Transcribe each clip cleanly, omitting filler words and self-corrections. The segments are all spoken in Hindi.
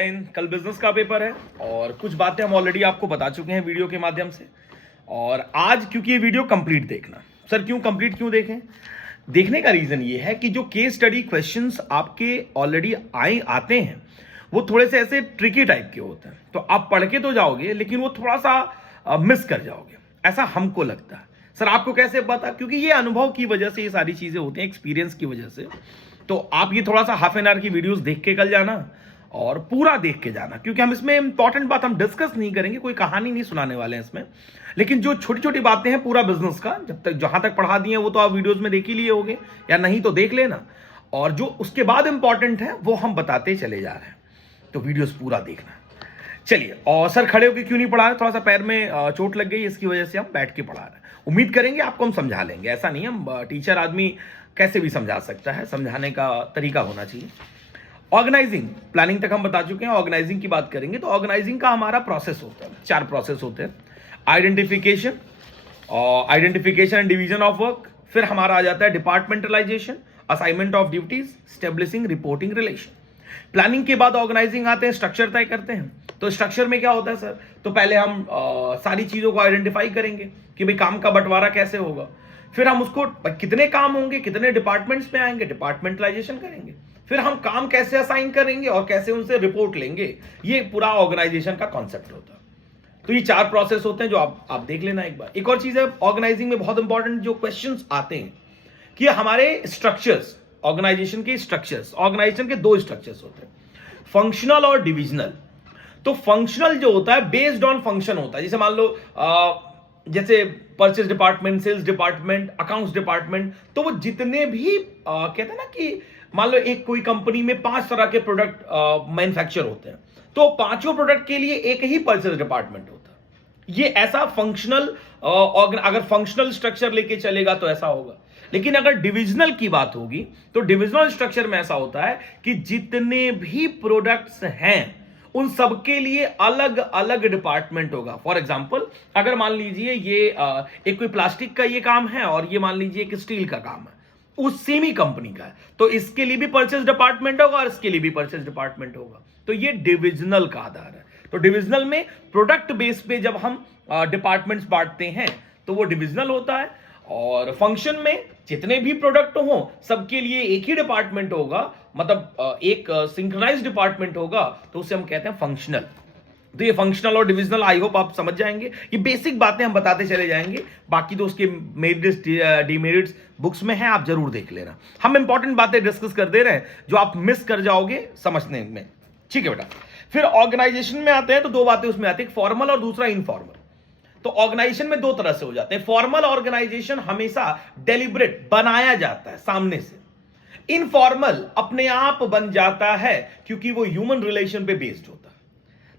कल बिजनेस का पेपर है और कुछ बातें हम ऑलरेडी आपको बता चुके हैं वीडियो के माध्यम से। और आज क्योंकि ये वीडियो कंप्लीट देखना। सर क्यों कंप्लीट क्यों देखें? देखने का रीजन ये है कि जो केस स्टडी क्वेश्चंस आपके ऑलरेडी आते हैं वो थोड़े से ऐसे ट्रिकी टाइप के होते हैं, तो आप पढ़ के तो जाओगे लेकिन वो थोड़ा सा मिस कर जाओगे, ऐसा हमको लगता है। सर आपको कैसे पता? क्योंकि ये अनुभव की वजह से ये सारी चीजें होती हैं, एक्सपीरियंस की वजह से। तो आप ये थोड़ा सा हाफ एन आवर की वीडियोस देख के कल जाना और पूरा देख के जाना, क्योंकि हम इसमें इंपॉर्टेंट बात हम डिस्कस नहीं करेंगे, कोई कहानी नहीं सुनाने वाले हैं इसमें, लेकिन जो छोटी छोटी बातें हैं पूरा बिजनेस का जब तक जहां तक पढ़ा दिए वो तो आप वीडियोस में देख ही लिए होंगे, या नहीं तो देख लेना। और जो उसके बाद इंपॉर्टेंट है वो हम बताते चले जा रहे हैं, तो वीडियोस पूरा देखना। चलिए, और सर खड़े होकर क्यों नहीं पढ़ा रहे? थोड़ा सा पैर में चोट लग गई, इसकी वजह से हम बैठ के पढ़ा रहे हैं। उम्मीद करेंगे आपको हम समझा लेंगे, ऐसा नहीं, हम टीचर आदमी कैसे भी समझा सकता है, समझाने का तरीका होना चाहिए। ऑर्गेनाइजिंग प्लानिंग तक हम बता चुके हैं। ऑर्गेनाइजिंग की बात करेंगे तो ऑर्गेनाइजिंग का हमारा प्रोसेस होता है, 4 प्रोसेस होते हैं। Identification and division of work, फिर हमारा आ जाता है departmentalisation, assignment of duties, establishing reporting relation. Planning के बाद ऑर्गेनाइजिंग आते हैं, स्ट्रक्चर तय करते हैं। तो स्ट्रक्चर में क्या होता है सर? तो पहले हम सारी चीजों को आइडेंटिफाई करेंगे कि भाई काम का बंटवारा कैसे होगा, फिर हम उसको कितने काम होंगे, कितने डिपार्टमेंट्स में आएंगे, डिपार्टमेंटलाइजेशन करेंगे, फिर हम काम कैसे असाइन करेंगे और कैसे उनसे रिपोर्ट लेंगे। ये पूरा ऑर्गेनाइजेशन का कॉन्सेप्ट होता है। तो ये 4 प्रोसेस होते हैं जो आप देख लेना एक बार। एक और चीज है ऑर्गेनाइजिंग में बहुत इंपॉर्टेंट जो क्वेश्चंस आते हैं कि हमारे स्ट्रक्चर्स, ऑर्गेनाइजेशन के स्ट्रक्चर्स, ऑर्गेनाइजेशन के 2 स्ट्रक्चर्स होते हैं, फंक्शनल और डिविजनल। तो फंक्शनल जो होता है बेस्ड ऑन फंक्शन होता है। जैसे मान लो जैसे purchase department, sales department, accounts department, तो वो जितने भी कहते हैं ना कि मान लो एक कोई कंपनी में 5 तरह के प्रोडक्ट मैन्युफैक्चर होते हैं, तो 5 प्रोडक्ट के लिए एक ही परचेज डिपार्टमेंट होता है। ये ऐसा फंक्शनल, अगर फंक्शनल स्ट्रक्चर लेके चलेगा तो ऐसा होगा। लेकिन अगर डिविजनल की बात होगी तो डिविजनल स्ट्रक्चर में ऐसा होता है कि जितने भी प्रोडक्ट्स हैं उन सबके लिए अलग अलग डिपार्टमेंट होगा। फॉर एग्जाम्पल, अगर मान लीजिए ये एक कोई प्लास्टिक का ये काम है और ये मान लीजिए एक स्टील का काम है, उस सेम ही कंपनी का है, तो इसके लिए भी परचेज डिपार्टमेंट होगा और इसके लिए भी परचेज डिपार्टमेंट होगा। तो ये डिविजनल का आधार है। तो डिविजनल में प्रोडक्ट बेस पे जब हम डिपार्टमेंट्स बांटते हैं तो वो डिविजनल होता है। और फंक्शन में जितने भी प्रोडक्ट हो सबके लिए एक ही डिपार्टमेंट होगा, मतलब एक सिंक्रोनाइज्ड डिपार्टमेंट होगा, तो उसे हम कहते हैं फंक्शनल। तो ये फंक्शनल और डिविजनल आई होप आप समझ जाएंगे। ये बेसिक बातें हम बताते चले जाएंगे, बाकी तो उसके मेरिट्स डिमेरिट्स बुक्स में है, आप जरूर देख लेना। हम इंपॉर्टेंट बातें डिस्कस कर दे रहे हैं जो आप मिस कर जाओगे समझने में, ठीक है बेटा। फिर ऑर्गेनाइजेशन में आते हैं तो 2 बातें उसमें आती है, फॉर्मल और दूसरा इनफॉर्मल। तो ऑर्गेनाइजेशन में 2 तरह से हो जाते हैं। फॉर्मल ऑर्गेनाइजेशन हमेशा डेलिब्रेट बनाया जाता है सामने से, इनफॉर्मल अपने आप बन जाता है क्योंकि वो ह्यूमन रिलेशन पे बेस्ड होता है।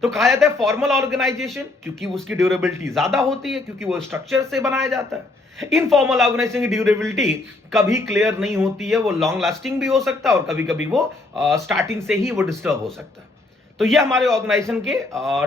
तो कहा जाता है फॉर्मल ऑर्गेनाइजेशन क्योंकि उसकी ड्यूरेबिलिटी ज्यादा होती है, क्योंकि वो स्ट्रक्चर से बनाया जाता है। इनफॉर्मल ऑर्गेनाइजेशन की ड्यूरेबिलिटी कभी क्लियर नहीं होती है, वो लॉन्ग लास्टिंग भी हो सकता है और कभी कभी वो स्टार्टिंग से ही वो डिस्टर्ब हो सकता है। तो ये हमारे ऑर्गेनाइजेशन के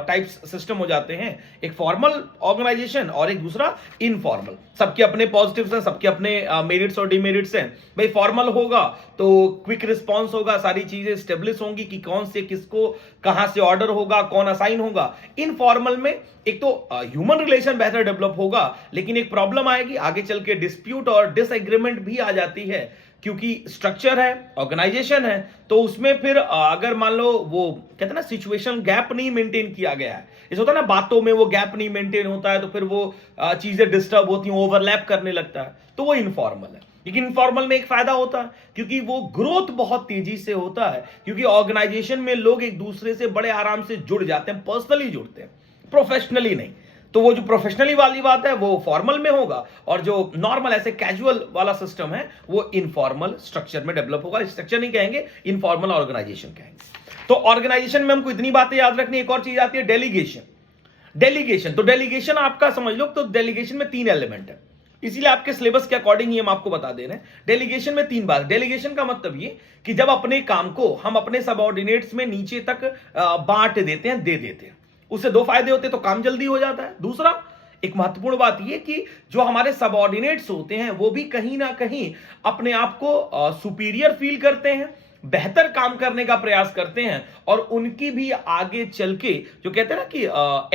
टाइप्स सिस्टम हो जाते हैं, एक फॉर्मल ऑर्गेनाइजेशन और एक दूसरा इनफॉर्मल। सबके अपने पॉजिटिव्स हैं, सबके अपने मेरिट्स और डिमेरिट्स हैं। भाई फॉर्मल होगा तो क्विक रिस्पांस होगा, सारी चीजें स्टेब्लिश होंगी कि कौन से किसको कहां से ऑर्डर होगा, कौन असाइन होगा। इनफॉर्मल में एक तो ह्यूमन रिलेशन बेहतर डेवलप होगा, लेकिन एक प्रॉब्लम आएगी आगे चल के, डिस्प्यूट और डिसएग्रीमेंट भी आ जाती है, क्योंकि स्ट्रक्चर है, ऑर्गेनाइजेशन है, तो उसमें फिर अगर मान लो वो कहते हैं ना सिचुएशन गैप नहीं मेंटेन किया गया है, इस होता है ना बातों में वो गैप नहीं मेंटेन होता है, तो फिर वो चीजें डिस्टर्ब होती हैं, ओवरलैप करने लगता है, तो वो इनफॉर्मल है। लेकिन इनफॉर्मल में एक फायदा होता है क्योंकि वो ग्रोथ बहुत तेजी से होता है, क्योंकि ऑर्गेनाइजेशन में लोग एक दूसरे से बड़े आराम से जुड़ जाते हैं, पर्सनली जुड़ते हैं, प्रोफेशनली नहीं। तो वो जो प्रोफेशनली वाली बात है वो फॉर्मल में होगा, और जो नॉर्मल ऐसे कैजुअल वाला सिस्टम है वो इनफॉर्मल स्ट्रक्चर में डेवलप होगा। स्ट्रक्चर नहीं कहेंगे, इनफॉर्मल ऑर्गेनाइजेशन कहेंगे। तो ऑर्गेनाइजेशन में हमको इतनी बातें याद रखनी। एक और चीज आती है डेलीगेशन। तो डेलीगेशन आपका समझ लो, तो डेलीगेशन में 3 एलिमेंट है, इसीलिए आपके सिलेबस के अकॉर्डिंग ही हम आपको बता दे रहे हैं। डेलीगेशन में 3 बात। डेलीगेशन का मतलब ये कि जब अपने काम को हम अपने सबऑर्डिनेट्स में नीचे तक बांट देते हैं, दे देते हैं, उससे 2 फायदे होते हैं। तो काम जल्दी हो जाता है। दूसरा, एक महत्वपूर्ण बात यह कि जो हमारे सबऑर्डिनेट्स होते हैं वो भी कहीं ना कहीं अपने आप को सुपीरियर फील करते हैं, बेहतर काम करने का प्रयास करते हैं और उनकी भी आगे चल के जो कहते हैं ना कि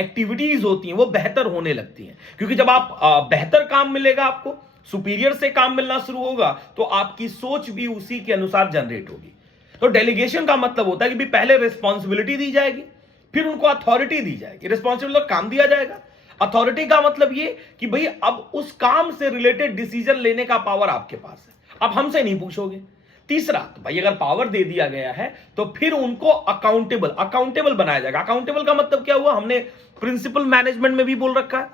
एक्टिविटीज होती हैं वो बेहतर होने लगती हैं। क्योंकि जब आप बेहतर काम मिलेगा, आपको सुपीरियर से काम मिलना शुरू होगा, तो आपकी सोच भी उसी के अनुसार जनरेट होगी। तो डेलीगेशन का मतलब होता है कि भी पहले रिस्पॉन्सिबिलिटी दी जाएगी, फिर उनको अथॉरिटी दी जाएगी। रिस्पॉन्सिबिलिटी काम दिया जाएगा, अथॉरिटी का मतलब ये कि भाई अब उस काम से रिलेटेड डिसीजन लेने का पावर आपके पास है, अब हमसे नहीं पूछोगे। तीसरा, तो भाई अगर पावर दे दिया गया है तो फिर उनको अकाउंटेबल बनाया जाएगा। अकाउंटेबल का मतलब क्या हुआ, हमने प्रिंसिपल मैनेजमेंट में भी बोल रखा है।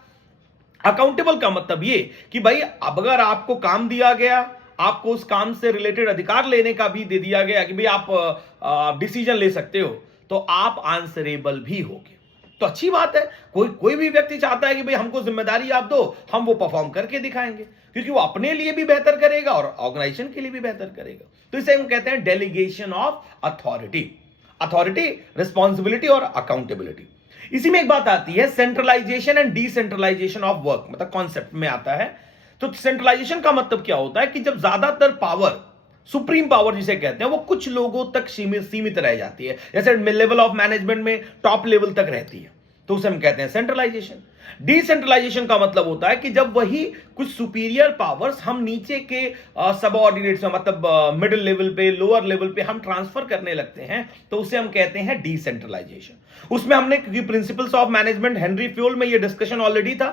अकाउंटेबल का मतलब ये कि भाई अब अगर आपको काम दिया गया, आपको उस काम से रिलेटेड अधिकार लेने का भी दे दिया गया कि भाई आप डिसीजन ले सकते हो, तो आप आंसरेबल भी होगे। तो अच्छी बात है, कोई भी व्यक्ति चाहता है कि भाई हमको जिम्मेदारी आप दो, हम वो परफॉर्म करके दिखाएंगे, क्योंकि वो अपने लिए भी बेहतर करेगा और ऑर्गेनाइजेशन के लिए भी बेहतर करेगा। तो इसे हम कहते हैं डेलीगेशन ऑफ अथॉरिटी, रिस्पॉन्सिबिलिटी और अकाउंटेबिलिटी। इसी में एक बात आती है centralisation and decentralisation of work, मतलब कॉन्सेप्ट में आता है। तो सेंट्रलाइजेशन का मतलब क्या होता है कि जब ज्यादातर पावर, सुप्रीम पावर जिसे कहते हैं, वो कुछ लोगों तक सीमित रह जाती है, जैसे लेवल ऑफ मैनेजमेंट में टॉप लेवल तक रहती है, तो उसे हम कहते हैं सेंट्रलाइजेशन। डिसेंट्रलाइजेशन का मतलब होता है कि जब वही कुछ सुपीरियर पावर्स हम नीचे के सबऑर्डिनेट्स में, मतलब मिडिल लेवल पे, लोअर लेवल पे हम ट्रांसफर करने लगते हैं, तो उसे हम कहते हैं डिसेंट्रलाइजेशन। उसमें हमने, क्योंकि principles of management Henry fuel में ये डिस्कशन ऑलरेडी था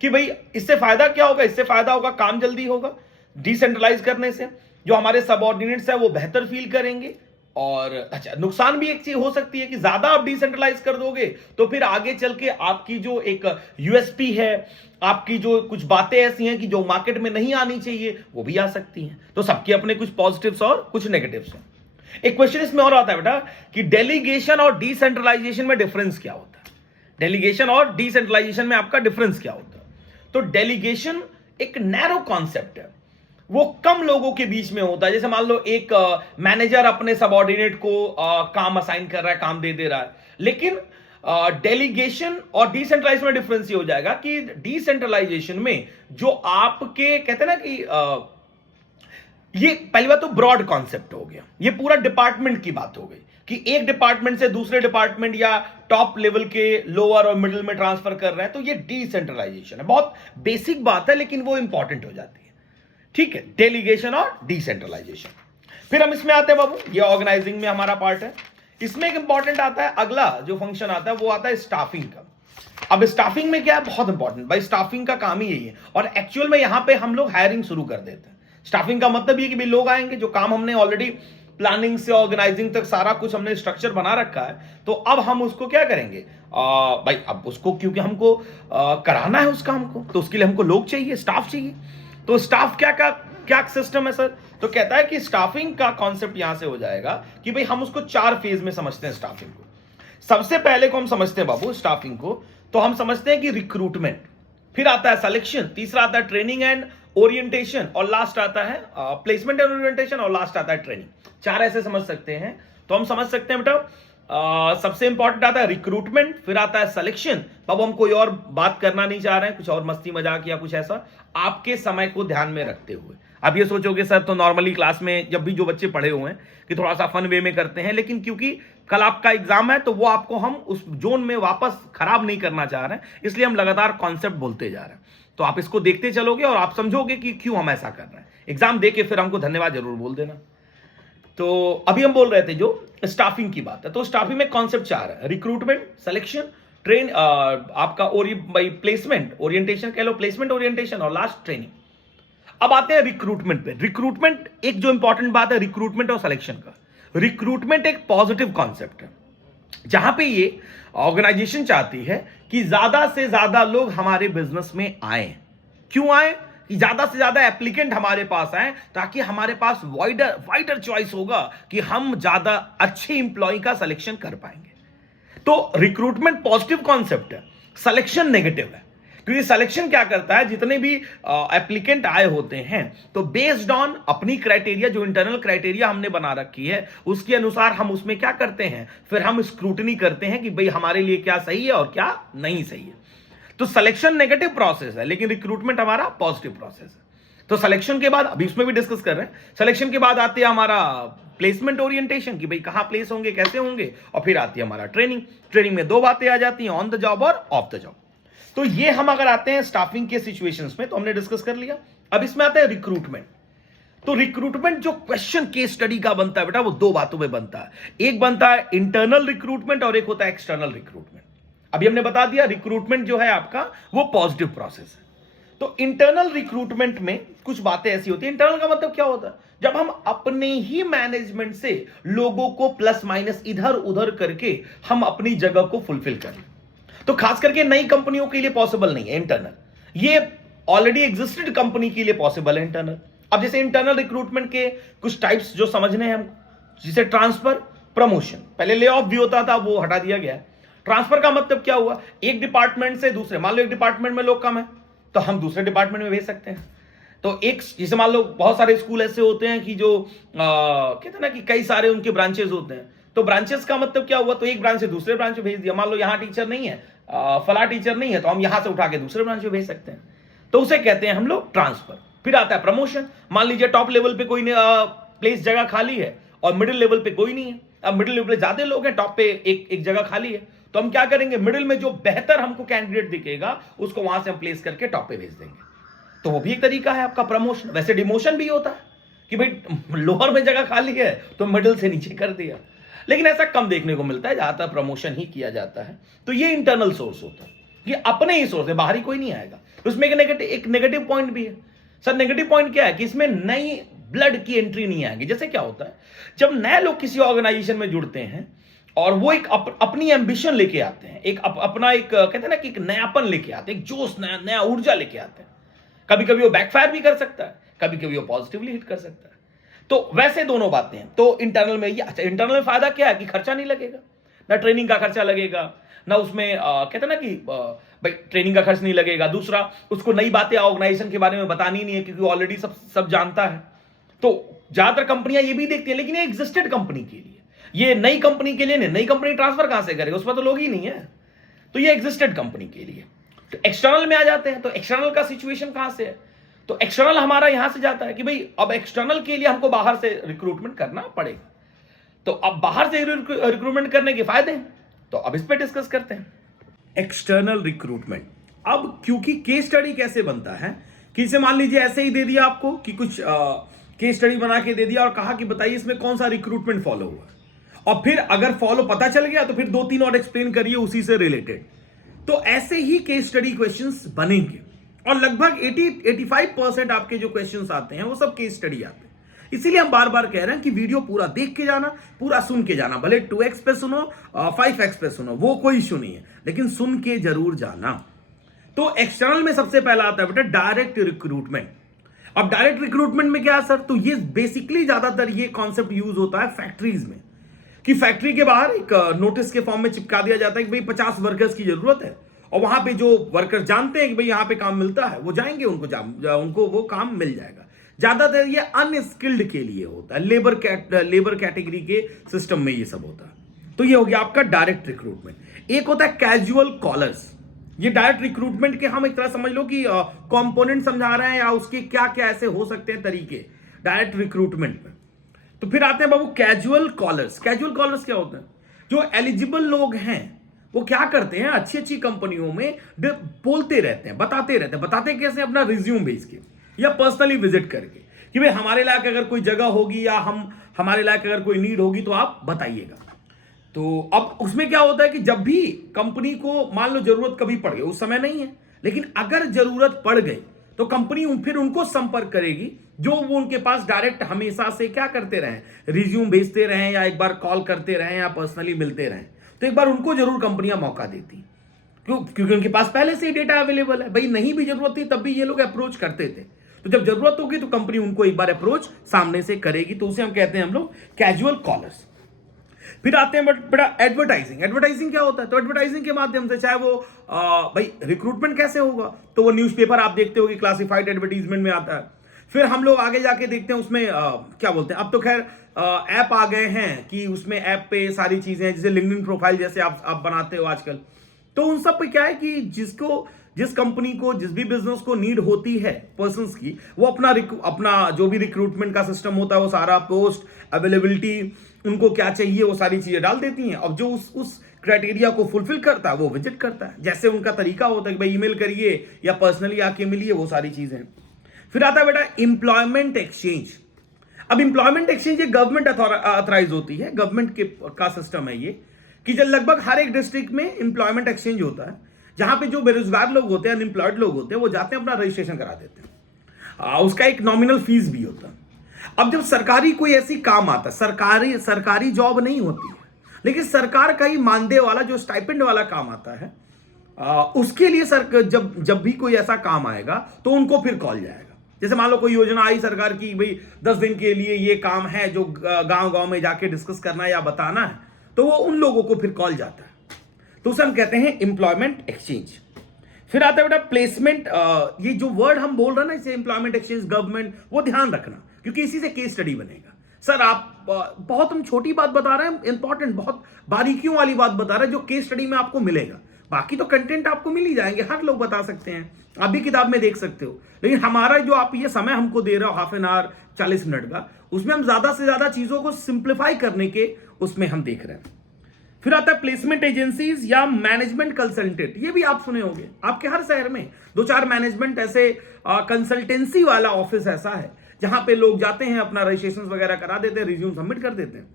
कि भाई इससे फायदा क्या होगा, इससे फायदा होगा काम जल्दी होगा डिसेंट्रलाइज करने से, जो हमारे सबऑर्डिनेट्स है वो बेहतर फील करेंगे। और अच्छा, नुकसान भी एक चीज हो सकती है कि ज्यादा आप डिसेंट्रलाइज कर दोगे तो फिर आगे चल के आपकी जो एक यूएसपी है, आपकी जो कुछ बातें ऐसी हैं कि जो मार्केट में नहीं आनी चाहिए, वो भी आ सकती हैं। तो सबके अपने कुछ पॉजिटिव्स और कुछ नेगेटिव्स हैं। एक क्वेश्चन इसमें और आता है बेटा कि डेलीगेशन और डिसेंट्रलाइजेशन में डिफरेंस क्या होता है। डेलीगेशन और डिसेंट्रलाइजेशन में आपका डिफरेंस क्या होता है? तो डेलीगेशन एक नैरो कॉन्सेप्ट है, वो कम लोगों के बीच में होता है। जैसे मान लो एक मैनेजर अपने सबऑर्डिनेट को काम असाइन कर रहा है, काम दे रहा है। लेकिन डेलीगेशन और डिसेंट्रलाइजेशन में डिफरेंस ये हो जाएगा कि डिसेंट्रलाइजेशन में जो आपके कहते हैं ना कि ये पहली बात तो ब्रॉड कॉन्सेप्ट हो गया, ये पूरा डिपार्टमेंट की बात हो गई कि एक डिपार्टमेंट से दूसरे डिपार्टमेंट या टॉप लेवल के लोअर और मिडिल में ट्रांसफर कर रहे हैं, तो ये डिसेंट्रलाइजेशन है। बहुत बेसिक बात है लेकिन वो इंपॉर्टेंट हो जाती है। ठीक है, डेलीगेशन और डिसेंट्रलाइजेशन। फिर हम इसमें आते हैं बाबू, ये ऑर्गेनाइजिंग में हमारा पार्ट है। इसमें एक इंपॉर्टेंट आता है, अगला जो फंक्शन आता है वो आता है स्टाफिंग का। अब स्टाफिंग में क्या है, बहुत इंपॉर्टेंट भाई, स्टाफिंग का काम ही यही है। और एक्चुअल में यहां पे हम लोग हायरिंग शुरू कर देते हैं। स्टाफिंग का मतलब ये कि भाई लोग आएंगे, जो काम हमने ऑलरेडी प्लानिंग से ऑर्गेनाइजिंग तक सारा कुछ हमने स्ट्रक्चर बना रखा है, तो अब हम उसको क्या करेंगे भाई, अब उसको क्योंकि हमको कराना है उस काम को, तो उसके लिए हमको लोग चाहिए, स्टाफ चाहिए। तो स्टाफ क्या सिस्टम है सर? तो कहता है कि स्टाफिंग का कॉन्सेप्ट यहां से हो जाएगा कि भाई हम उसको 4 फेज में समझते हैं स्टाफिंग को। सबसे पहले को हम समझते हैं बाबू स्टाफिंग को, तो हम समझते हैं कि रिक्रूटमेंट, फिर आता है सिलेक्शन, तीसरा आता है ट्रेनिंग एंड ओरिएंटेशन, और लास्ट आता है प्लेसमेंट एंड ओरिएंटेशन, और लास्ट आता है ट्रेनिंग। 4 ऐसे समझ सकते हैं। तो हम समझ सकते हैं बेटा सबसे इंपॉर्टेंट आता है रिक्रूटमेंट, फिर आता है सिलेक्शन। अब हम कोई और बात करना नहीं चाह रहे हैं, कुछ और मस्ती मजाक या कुछ ऐसा, आपके समय को ध्यान में रखते हुए। अब ये सोचोगे सर तो नॉर्मली क्लास में जब भी जो बच्चे पढ़े हुए हैं कि थोड़ा सा फन वे में करते हैं, लेकिन क्योंकि कल आपका एग्जाम है तो वो आपको हम उस जोन में वापस खराब नहीं करना चाह रहे हैं, इसलिए हम लगातार कॉन्सेप्ट बोलते जा रहे हैं। तो आप इसको देखते चलोगे और आप समझोगे कि क्यों हम ऐसा कर रहे हैं। एग्जाम दे के फिर हमको धन्यवाद जरूर बोल देना। तो अभी हम बोल रहे थे जो स्टाफिंग की बात है, तो स्टाफिंग में कॉन्सेप्ट 4 है, रिक्रूटमेंट, सिलेक्शन, ट्रेन, आपका प्लेसमेंट ओरिएंटेशन कह लो, प्लेसमेंट ओरिएंटेशन, और लास्ट ट्रेनिंग। अब आते हैं रिक्रूटमेंट पे। रिक्रूटमेंट एक जो इंपॉर्टेंट बात है रिक्रूटमेंट और सिलेक्शन का। रिक्रूटमेंट एक पॉजिटिव कॉन्सेप्ट है, जहां पे ये ऑर्गेनाइजेशन चाहती है कि ज्यादा से ज्यादा लोग हमारे बिजनेस में आए। क्यों आए? कि ज्यादा से ज्यादा एप्लीकेंट हमारे पास आए, ताकि हमारे पास वाइडर चॉइस होगा कि हम ज्यादा अच्छे इंप्लॉय का सिलेक्शन कर पाएंगे। तो रिक्रूटमेंट पॉजिटिव कॉन्सेप्ट है, सिलेक्शन नेगेटिव है। क्योंकि सिलेक्शन क्या करता है, जितने भी एप्लीकेंट आए होते हैं तो बेस्ड ऑन अपनी क्राइटेरिया, जो इंटरनल क्राइटेरिया हमने बना रखी है, उसके अनुसार हम उसमें क्या करते हैं, फिर हम स्क्रूटनी करते हैं कि भाई हमारे लिए क्या सही है और क्या नहीं सही है। तो सिलेक्शन नेगेटिव प्रोसेस है, लेकिन रिक्रूटमेंट हमारा पॉजिटिव प्रोसेस है। तो सिलेक्शन के बाद, अभी इसमें भी डिस्कस कर रहे हैं, सिलेक्शन के बाद आते हैं हमारा प्लेसमेंट ओरिएंटेशन की भाई कहां प्लेस होंगे, कैसे होंगे, और फिर आती है हमारा ट्रेनिंग। ट्रेनिंग में दो बातें आ जाती हैं, ऑन द जॉब और ऑफ द जॉब। तो ये हम अगर आते हैं स्टाफिंग के सिचुएशंस में तो हमने डिस्कस कर लिया। अब इसमें आता है रिक्रूटमेंट। तो रिक्रूटमेंट जो क्वेश्चन केस स्टडी का बनता है बेटा, वो दो बातों में बनता है। एक बनता है इंटरनल रिक्रूटमेंट और एक होता है एक्सटर्नल रिक्रूटमेंट। अभी हमने बता दिया रिक्रूटमेंट जो है आपका वो पॉजिटिव प्रोसेस है। तो इंटरनल रिक्रूटमेंट में कुछ बातें ऐसी होती है। इंटरनल का मतलब क्या होता है, जब हम अपने ही मैनेजमेंट से लोगों को प्लस माइनस इधर उधर करके हम अपनी जगह को फुलफिल करें। तो खास करके नई कंपनियों के लिए पॉसिबल नहीं है इंटरनल, ये ऑलरेडी एग्जिस्टेड कंपनी के लिए पॉसिबल है इंटरनल। अब जैसे इंटरनल रिक्रूटमेंट के कुछ टाइप्स जो समझने हैं हमको, जिसे ट्रांसफर, प्रमोशन, पहले ले ऑफ भी होता था, वो हटा दिया गया है। ट्रांसफर का मतलब क्या हुआ, एक डिपार्टमेंट से दूसरे, मान लो एक डिपार्टमेंट में लोग कम है तो हम दूसरे डिपार्टमेंट में भेज सकते हैं। तो एक जैसे मान लो बहुत सारे स्कूल ऐसे होते हैं कि जो कहते हैं ना कि कई सारे उनके ब्रांचेस होते हैं। तो ब्रांचेस का मतलब क्या हुआ, तो एक ब्रांच से दूसरे ब्रांच में भेज दिया। मान लो यहाँ टीचर नहीं है, फला टीचर नहीं है, तो हम यहां से उठा के दूसरे ब्रांच में भेज सकते हैं। तो उसे कहते हैं हम लोग ट्रांसफर। फिर आता है प्रमोशन। मान लीजिए टॉप लेवल पे कोई प्लेस जगह खाली है और मिडिल लेवल पे कोई नहीं है। अब मिडिल लेवल पे ज्यादा लोग हैं, टॉप पे एक जगह खाली है, तो हम क्या करेंगे, मिडिल में जो बेहतर हमको कैंडिडेट दिखेगा उसको वहां से हम प्लेस करके टॉप पे भेज देंगे। तो वो भी एक तरीका है आपका प्रमोशन। वैसे डिमोशन भी होता है कि भाई लोअर में जगह खाली है तो मिडिल से नीचे कर दिया, लेकिन ऐसा कम देखने को मिलता है, ज्यादातर प्रमोशन ही किया जाता है। तो ये इंटरनल सोर्स होता है, ये अपने ही सोर्स है, बाहरी कोई नहीं आएगा। उसमें एक नेगेटिव पॉइंट भी है। सर नेगेटिव पॉइंट क्या है कि इसमें नई ब्लड की एंट्री नहीं आएगी। जैसे क्या होता है, जब नए लोग किसी ऑर्गेनाइजेशन में जुड़ते हैं और वो एक अपनी एम्बिशन लेके आते हैं, एक अपना एक कहते हैं ना कि एक नयापन लेके आते हैं, एक जोश, नया ऊर्जा लेके आते हैं। कभी कभी वो बैकफायर भी कर सकता है, कभी कभी वो पॉजिटिवली हिट कर सकता है। तो वैसे दोनों बातें हैं। तो इंटरनल में ये अच्छा, इंटरनल में फायदा क्या है कि खर्चा नहीं लगेगा, ना ट्रेनिंग का खर्चा लगेगा, ना उसमें कहते हैं ना कि भाई ट्रेनिंग का खर्च नहीं लगेगा। दूसरा, उसको नई बातें ऑर्गेनाइजेशन के बारे में बतानी नहीं है क्योंकि ऑलरेडी सब जानता है। तो ज्यादातर कंपनियां ये भी देखती है, लेकिन ये एग्जिस्टेड कंपनी के लिए, ये नई कंपनी के लिए नहीं। नई कंपनी ट्रांसफर कहां से करेगा, उस पर तो लोग ही नहीं है। तो ये एग्जिस्टेड कंपनी के लिए। तो एक्सटर्नल में आ जाते हैं। तो एक्सटर्नल का सिचुएशन कहां से है, तो एक्सटर्नल हमारा यहां से जाता है कि भाई अब एक्सटर्नल के लिए हमको बाहर से रिक्रूटमेंट करना पड़ेगा। तो अब बाहर से रिक्रूटमेंट करने के फायदे हैं, तो अब इस पर डिस्कस करते हैं। External recruitment. अब क्योंकि केस स्टडी कैसे बनता है कि इसे मान लीजिए ऐसे ही दे दिया आपको कि कुछ केस स्टडी बना के दे दिया और कहा कि बताइए इसमें कौन सा रिक्रूटमेंट फॉलो हुआ, और फिर अगर फॉलो पता चल गया तो फिर 2-3 और एक्सप्लेन करिए उसी से रिलेटेड। तो ऐसे ही केस स्टडी क्वेश्चंस बनेंगे और लगभग 80-85% आपके जो क्वेश्चंस आते हैं वो सब केस स्टडी आते हैं। इसीलिए हम बार बार कह रहे हैं कि वीडियो पूरा देख के जाना, पूरा सुन के जाना। भले 2x पे सुनो, 5x पे सुनो, वो कोई इशू नहीं है, लेकिन सुन के जरूर जाना। तो एक्सटर्नल में सबसे पहला आता है बेटा डायरेक्ट रिक्रूटमेंट। अब डायरेक्ट रिक्रूटमेंट में क्या है सर, तो ये बेसिकली ज्यादातर ये कॉन्सेप्ट यूज होता है फैक्ट्रीज में, कि फैक्ट्री के बाहर एक नोटिस के फॉर्म में चिपका दिया जाता है कि भाई 50 वर्कर्स की जरूरत है, और वहां पे जो वर्कर जानते हैं कि भाई यहां पे काम मिलता है वो जाएंगे, उनको वो काम मिल जाएगा। ज्यादातर ये अनस्किल्ड के लिए होता है, लेबर कैटेगरी के सिस्टम में ये सब होता है। तो ये हो गया आपका डायरेक्ट रिक्रूटमेंट। एक होता है कैजुअल कॉलर्स। ये डायरेक्ट रिक्रूटमेंट के हम एक तरह समझ लो कि कंपोनेंट समझा रहे हैं, या उसके क्या क्या ऐसे हो सकते हैं तरीके डायरेक्ट रिक्रूटमेंट में। तो फिर आते हैं बाबू कैजुअल कॉलर्स। कैजुअल कॉलर्स क्या होते हैं, जो एलिजिबल लोग हैं वो क्या करते हैं, अच्छी अच्छी कंपनियों में बोलते रहते हैं, बताते कैसे, अपना रिज्यूम भेज के या पर्सनली विजिट करके कि भाई हमारे लायक अगर कोई जगह होगी या हमारे लायक अगर कोई नीड होगी तो आप बताइएगा। तो अब उसमें क्या होता है कि जब भी कंपनी को मान लो जरूरत कभी पड़ गई, उस समय नहीं है, लेकिन अगर जरूरत पड़ गई तो कंपनी फिर उनको संपर्क करेगी, जो वो उनके पास डायरेक्ट हमेशा से क्या करते रहे, रिज्यूम भेजते रहे या एक बार कॉल करते रहे या पर्सनली मिलते रहे। तो एक बार उनको जरूर कंपनियां मौका देती, क्योंकि उनके पास पहले से ही डेटा अवेलेबल है। भाई नहीं भी जरूरत थी तब भी ये लोग अप्रोच करते थे, तो जब जरूरत होगी तो कंपनी उनको एक बार अप्रोच सामने से करेगी। तो उसे हम कहते हैं हम लोग कैजुअल कॉलर्स। फिर आते हैं बेटा एडवर्टाइजिंग। एडवर्टाइजिंग क्या होता है, तो एडवर्टाइजिंग के माध्यम से चाहे वो भाई रिक्रूटमेंट कैसे होगा, तो वो न्यूज़पेपर आप देखते हो कि क्लासिफाइड एडवर्टीजमेंट में आता है। फिर हम लोग आगे जाके देखते हैं उसमें क्या बोलते हैं, अब तो खैर ऐप आ गए हैं कि उसमें ऐप पे सारी चीजें हैं, जैसे लिंक्डइन प्रोफाइल जैसे आप बनाते हो आजकल, तो उन सब पे क्या है कि जिस कंपनी को, जिस भी बिजनेस को नीड होती है पर्सन्स की, वो अपना जो भी रिक्रूटमेंट का सिस्टम होता है वो सारा, पोस्ट अवेलेबिलिटी, उनको क्या चाहिए वो सारी चीजें डाल देती हैं। अब जो उस क्राइटेरिया को फुलफिल करता है वो विजिट करता है, जैसे उनका तरीका होता है कि भाई ईमेल करिए या पर्सनली आके मिलिए, वो सारी चीजें। फिर आता है बेटा एम्प्लॉयमेंट एक्सचेंज। अब एम्प्लॉयमेंट एक्सचेंज ये गवर्नमेंट ऑथराइज होती है, गवर्नमेंट का सिस्टम है ये, कि जब लगभग हर एक डिस्ट्रिक्ट में एम्प्लॉयमेंट एक्सचेंज होता है, जहां पे जो बेरोजगार लोग होते हैं, अनएम्प्लॉयड लोग होते हैं, वो जाते हैं अपना रजिस्ट्रेशन करा देते हैं। उसका एक नॉमिनल फीस भी होता है। अब जब सरकारी कोई ऐसी काम आता है, सरकारी जॉब नहीं होती है, लेकिन सरकार का ही मानदेय वाला जो स्टाइपेंड वाला काम आता है, उसके लिए जब भी कोई ऐसा काम आएगा तो उनको फिर कॉल जाएगा। जैसे मान लो कोई योजना आई सरकार की, भाई 10 दिन के लिए ये काम है जो गांव गांव में जाके डिस्कस करना है या बताना है, तो वो उन लोगों को फिर कॉल जाता है। तो उसे हम कहते हैं एम्प्लॉयमेंट एक्सचेंज। फिर आता है बेटा प्लेसमेंट। ये जो वर्ड हम बोल रहे हैं ना, इसे एम्प्लॉयमेंट एक्सचेंज, गवर्नमेंट, वो ध्यान रखना, क्योंकि इसी से केस स्टडी बनेगा। सर आप बहुत हम छोटी बात बता रहे हैं, इंपॉर्टेंट, बहुत बारीकियों वाली बात बता रहे हैं, जो केस स्टडी में आपको मिलेगा। बाकी तो कंटेंट आपको मिल ही जाएंगे, हर लोग बता सकते हैं, आप भी किताब में देख सकते हो, लेकिन हमारा जो आप ये समय हमको दे रहे हो, हाफ एन आवर 40 मिनट का, उसमें हम ज्यादा से ज्यादा चीजों को सिंप्लीफाई करने के उसमें हम देख रहे हैं। फिर आता है प्लेसमेंट एजेंसीज या मैनेजमेंट कंसल्टेंट। ये भी आप सुने होंगे, आपके हर शहर में 2-4 मैनेजमेंट ऐसे कंसल्टेंसी वाला ऑफिस ऐसा है, जहां पे लोग जाते हैं, अपना रजिस्ट्रेशन वगैरह करा देते हैं, रिज्यूम सबमिट कर देते हैं।